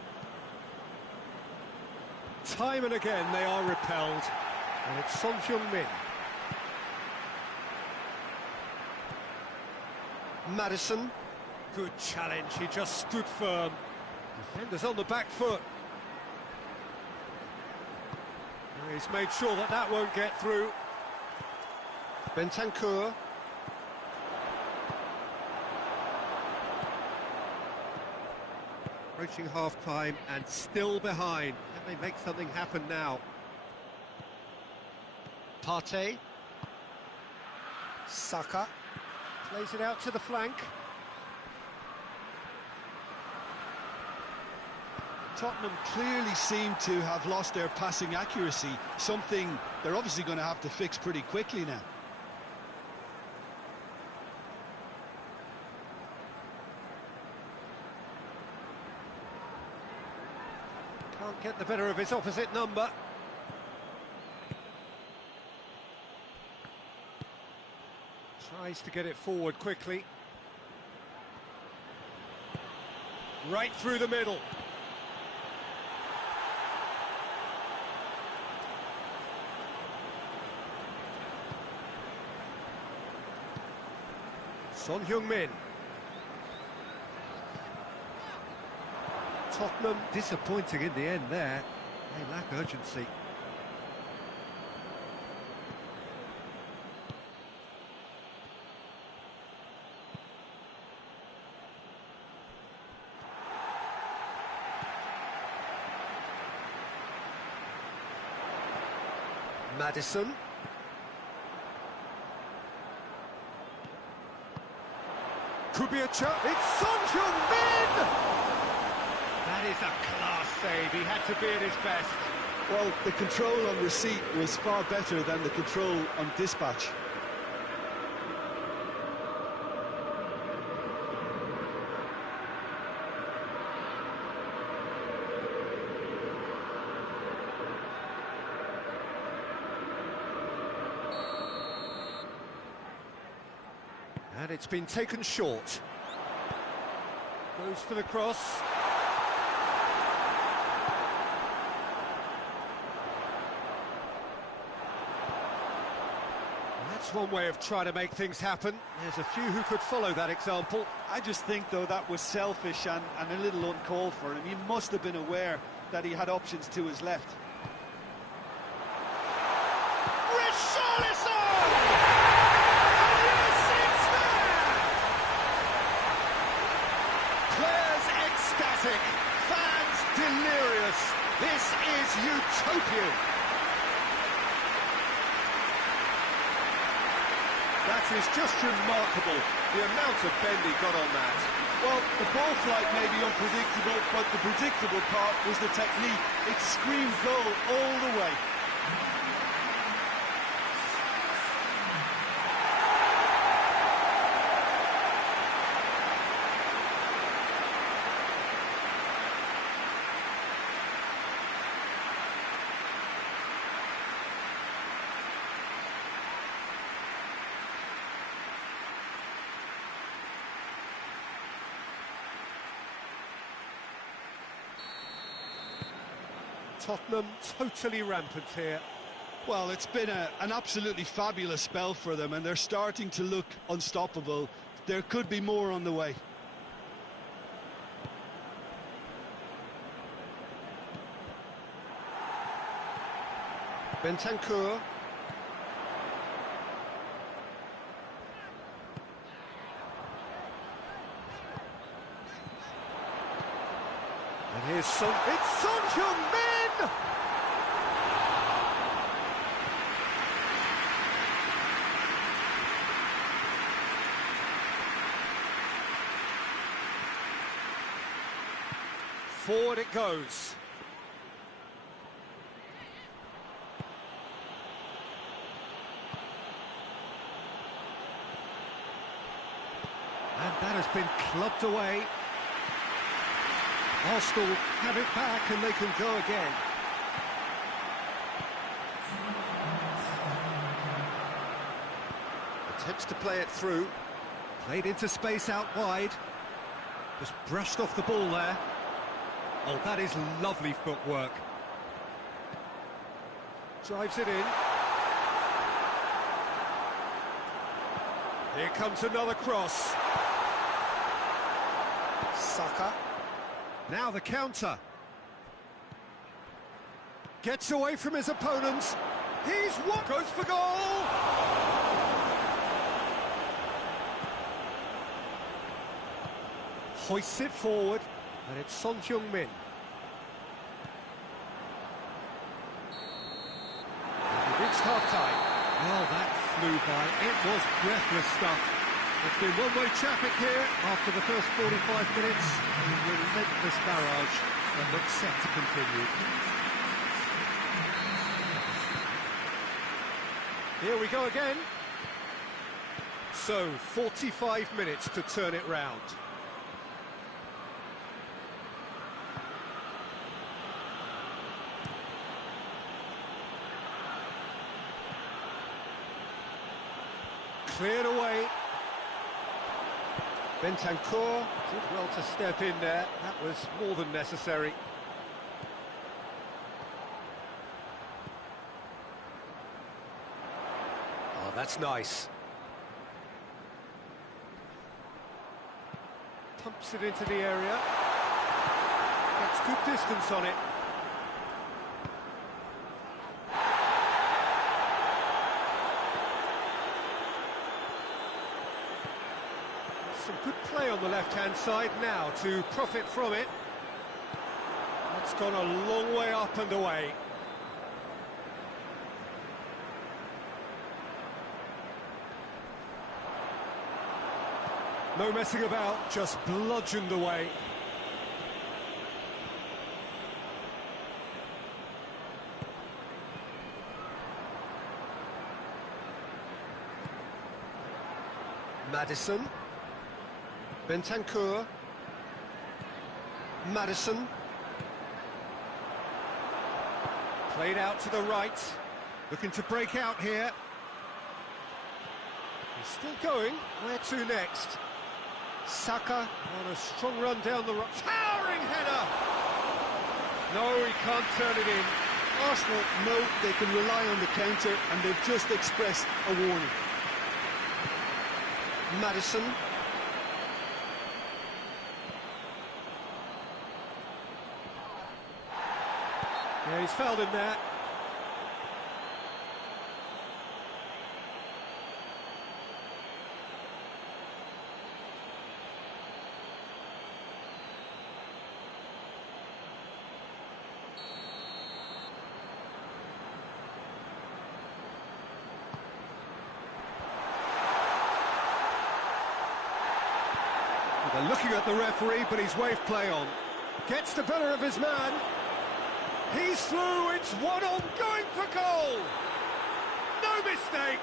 Time and again they are repelled. And it's Son Heung-min. Madison. Good challenge, he just stood firm. Defenders on the back foot. He's made sure that that won't get through. Bentancur. Approaching half-time and still behind. Can they make something happen now? Partey. Saka. Plays it out to the flank. Tottenham clearly seem to have lost their passing accuracy, something they're obviously going to have to fix pretty quickly now. Can't get the better of his opposite number. Tries to get it forward quickly. Right through the middle. Son Heung-min. Tottenham disappointing in the end there. They lack urgency. Maddison. Could be a chance. It's Son Heung-min! That is a class save. He had to be at his best. Well, the control on receipt was far better than the control on dispatch. And it's been taken short. Goes for the cross. That's one way of trying to make things happen. There's a few who could follow that example. I just think, though, that was selfish and a little uncalled for him. He must have been aware that he had options to his left. Fans delirious. This is utopian. That is just remarkable, the amount of bend he got on that. Well, the ball flight may be unpredictable, but the predictable part was the technique. It screamed goal all the way. Tottenham totally rampant here. Well, it's been an absolutely fabulous spell for them, and they're starting to look unstoppable. There could be more on the way. Bentancur. And here's Son. It's Son Heung-min! Forward it goes. And that has been clubbed away. Arsenal have it back and they can go again. Attempts to play it through. Played into space out wide. Just brushed off the ball there. Oh, that is lovely footwork. Drives it in. Here comes another cross. Saka. Now the counter. Gets away from his opponents. He's what goes for goal. Hoists it forward, and it's Son Heung-min. We've reached half-time. Oh, that flew by. It was breathless stuff. It's been one-way traffic here after the first 45 minutes. A relentless barrage that looks set to continue. Here we go again. So, 45 minutes to turn it round. Cleared away. Bentancur did well to step in there. That was more than necessary. Oh, that's nice. Pumps it into the area. Gets good distance on it. Some good play on the left-hand side now to profit from it. That's gone a long way up and away. No messing about, just bludgeoned away. Madison. Bentancur. Madison. Played out to the right. Looking to break out here. He's still going. Where to next? Saka on a strong run down the right. Towering header! No, he can't turn it in. Arsenal know they can rely on the counter, and they've just expressed a warning. Madison. Yeah, he's fouled him there. They're looking at the referee, but he's waved play on. Gets the better of his man. He's through, it's 1-1, going for goal! No mistake!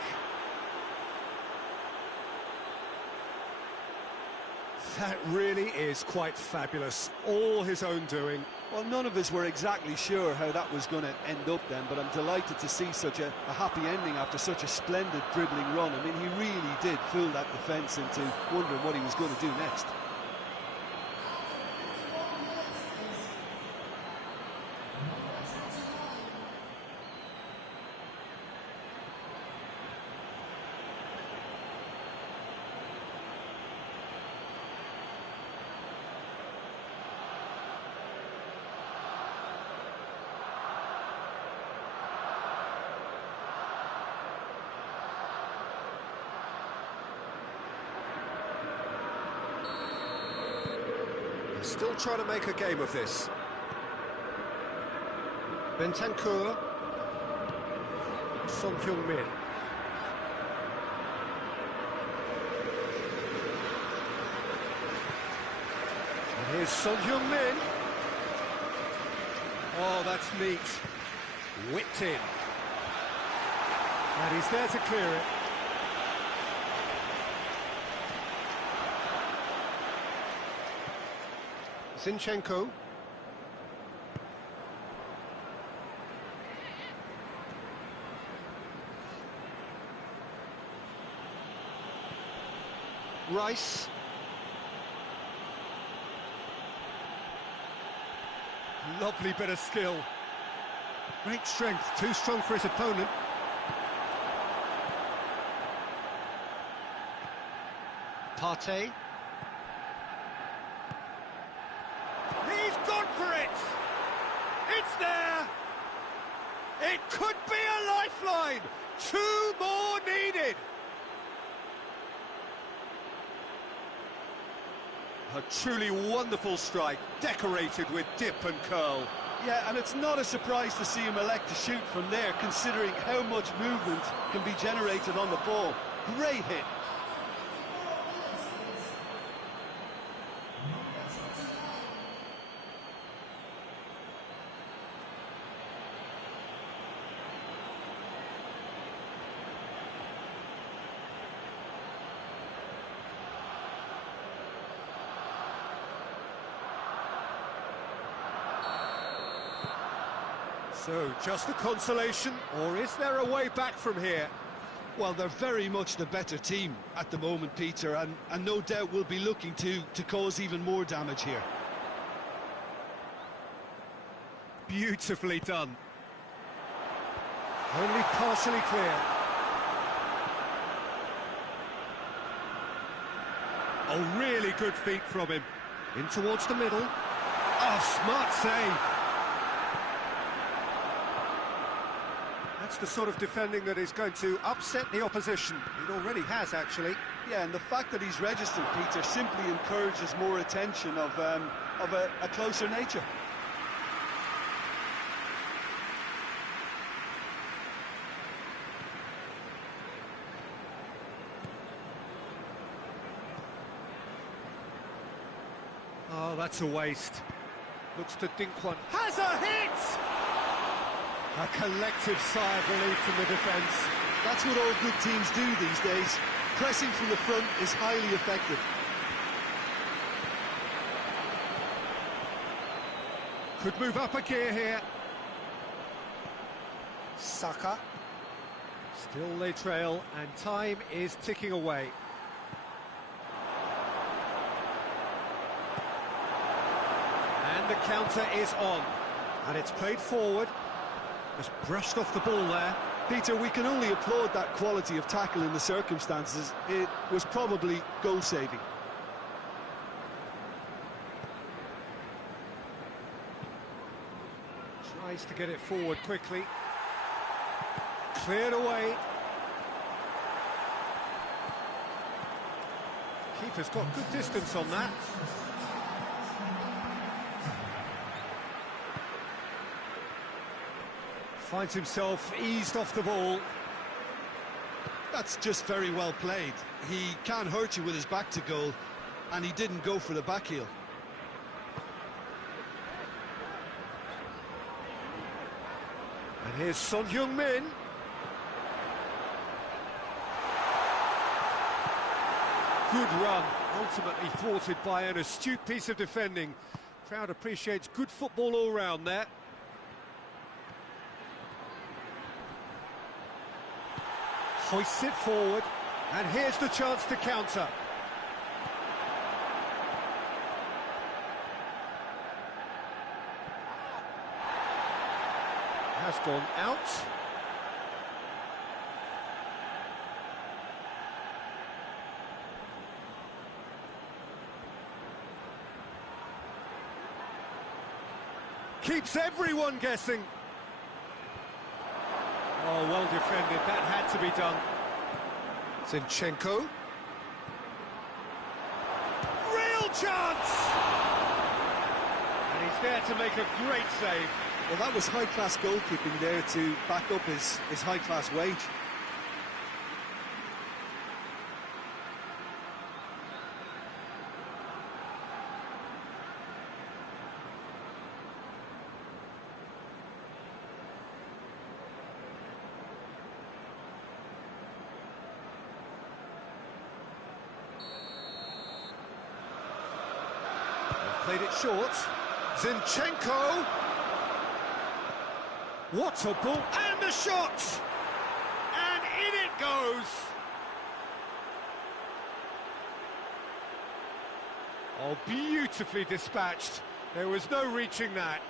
That really is quite fabulous, all his own doing. Well, none of us were exactly sure how that was going to end up then, but I'm delighted to see such a happy ending after such a splendid dribbling run. I mean, he really did fool that defence into wondering what he was going to do next. Still trying to make a game of this. Bentancur. Son Heung-min. And here's Son Heung-min. Oh, that's neat. Whipped in. And he's there to clear it. Zinchenko. Rice. Lovely bit of skill. Great strength, too strong for his opponent. Partey. He's gone for it! It's there! It could be a lifeline! 2 more needed! A truly wonderful strike, decorated with dip and curl. Yeah, and it's not a surprise to see him elect to shoot from there, considering how much movement can be generated on the ball. Great hit. So, just a consolation, or is there a way back from here? Well, they're very much the better team at the moment, Peter, and no doubt will be looking to cause even more damage here. Beautifully done. Only partially clear. Oh, really good feet from him. In towards the middle. Oh, smart save. That's the sort of defending that is going to upset the opposition. It already has, actually. Yeah, and the fact that he's registered, Peter, simply encourages more attention of a closer nature. that's a waste. Looks to dink one. Has a hit! A collective sigh of relief from the defence. That's what all good teams do these days. Pressing from the front is highly effective. Could move up a gear here. Saka. Still they trail, and time is ticking away. And the counter is on. And it's played forward. Just brushed off the ball there. Peter, we can only applaud that quality of tackle in the circumstances. It was probably goal-saving. Tries to get it forward quickly. Cleared away. Keeper's got good distance on that. Finds himself eased off the ball. That's just very well played. He can't hurt you with his back to goal, and he didn't go for the back heel. And here's Son Heung-min. Good run, ultimately thwarted by an astute piece of defending. Crowd appreciates good football all round there. Hoists it forward, and here's the chance to counter. Has gone out. Keeps everyone guessing. Oh, well defended. That had to be done. Zinchenko. Real chance! And he's there to make a great save. Well, that was high-class goalkeeping there to back up his high-class wage. Played it short. Zinchenko. What a ball, and a shot! And in it goes! Oh, beautifully dispatched. There was no reaching that.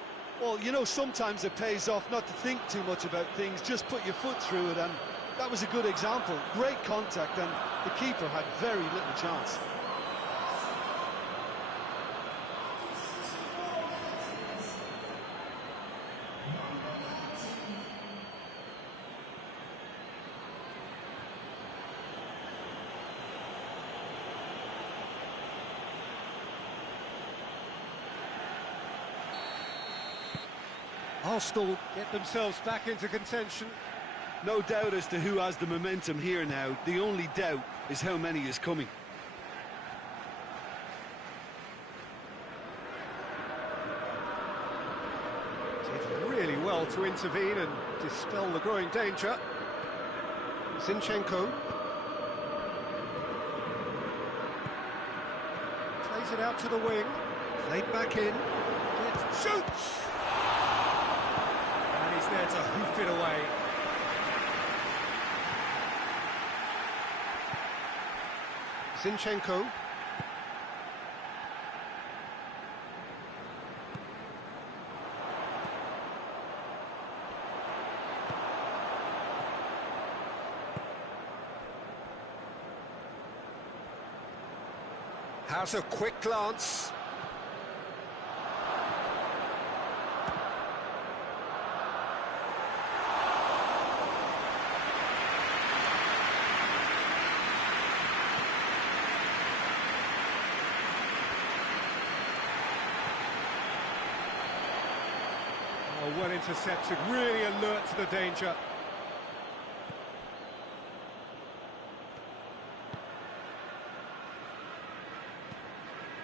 Well, you know, sometimes it pays off not to think too much about things, just put your foot through it, and that was a good example. Great contact, and the keeper had very little chance. Arsenal get themselves back into contention. No doubt as to who has the momentum here now. The only doubt is how many is coming. Did really well to intervene and dispel the growing danger. Zinchenko. Plays it out to the wing. Played back in. Shoots! And he's there to hoof it away. Zinchenko. Has a quick glance. Oh, well intercepted, really alert to the danger.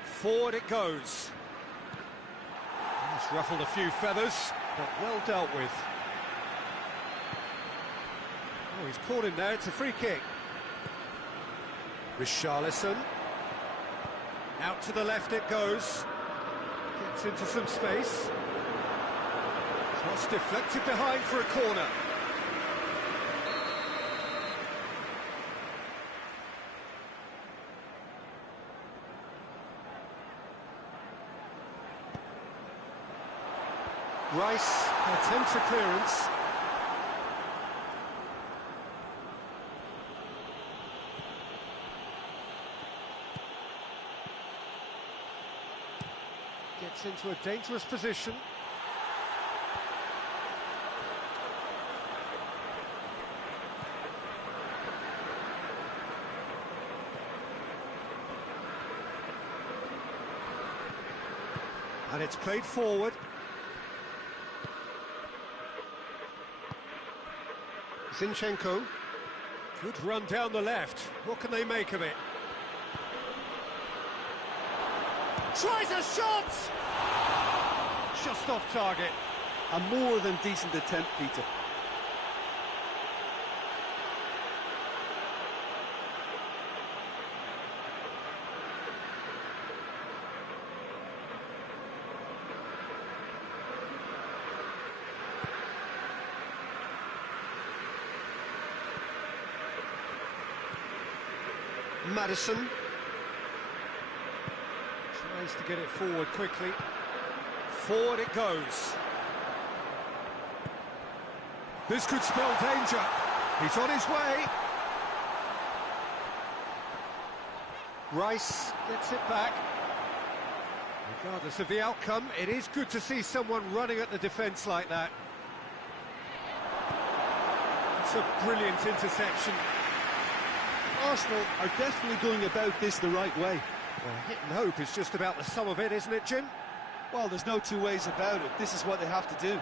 Forward it goes. It's ruffled a few feathers, but well dealt with. Oh, he's caught him there, it's a free kick. Richarlison. Out to the left it goes. Gets into some space. Cross deflected behind for a corner. Rice attempts a clearance. Gets into a dangerous position. And it's played forward. Zinchenko. Good run down the left. What can they make of it? Tries a shot! Just off target. A more than decent attempt, Peter. Madison tries to get it forward quickly. Forward it goes. This could spell danger. He's on his way. Rice gets it back. Regardless of the outcome, it is good to see someone running at the defence like that. It's a brilliant interception. Arsenal are definitely going about this the right way. Well, hit and hope is just about the sum of it, isn't it, Jim? Well, there's no two ways about it. This is what they have to do. You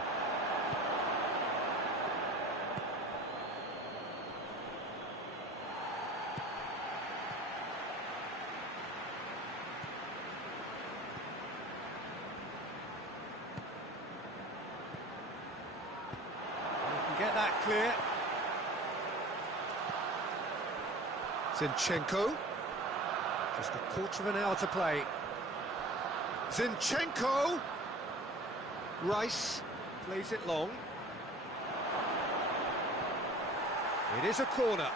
can get that clear. Zinchenko. Just a quarter of an hour to play. Zinchenko! Rice plays it long. It is a corner.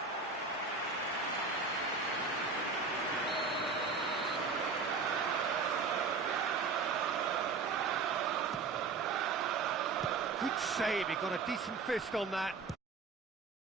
Good save, he got a decent fist on that.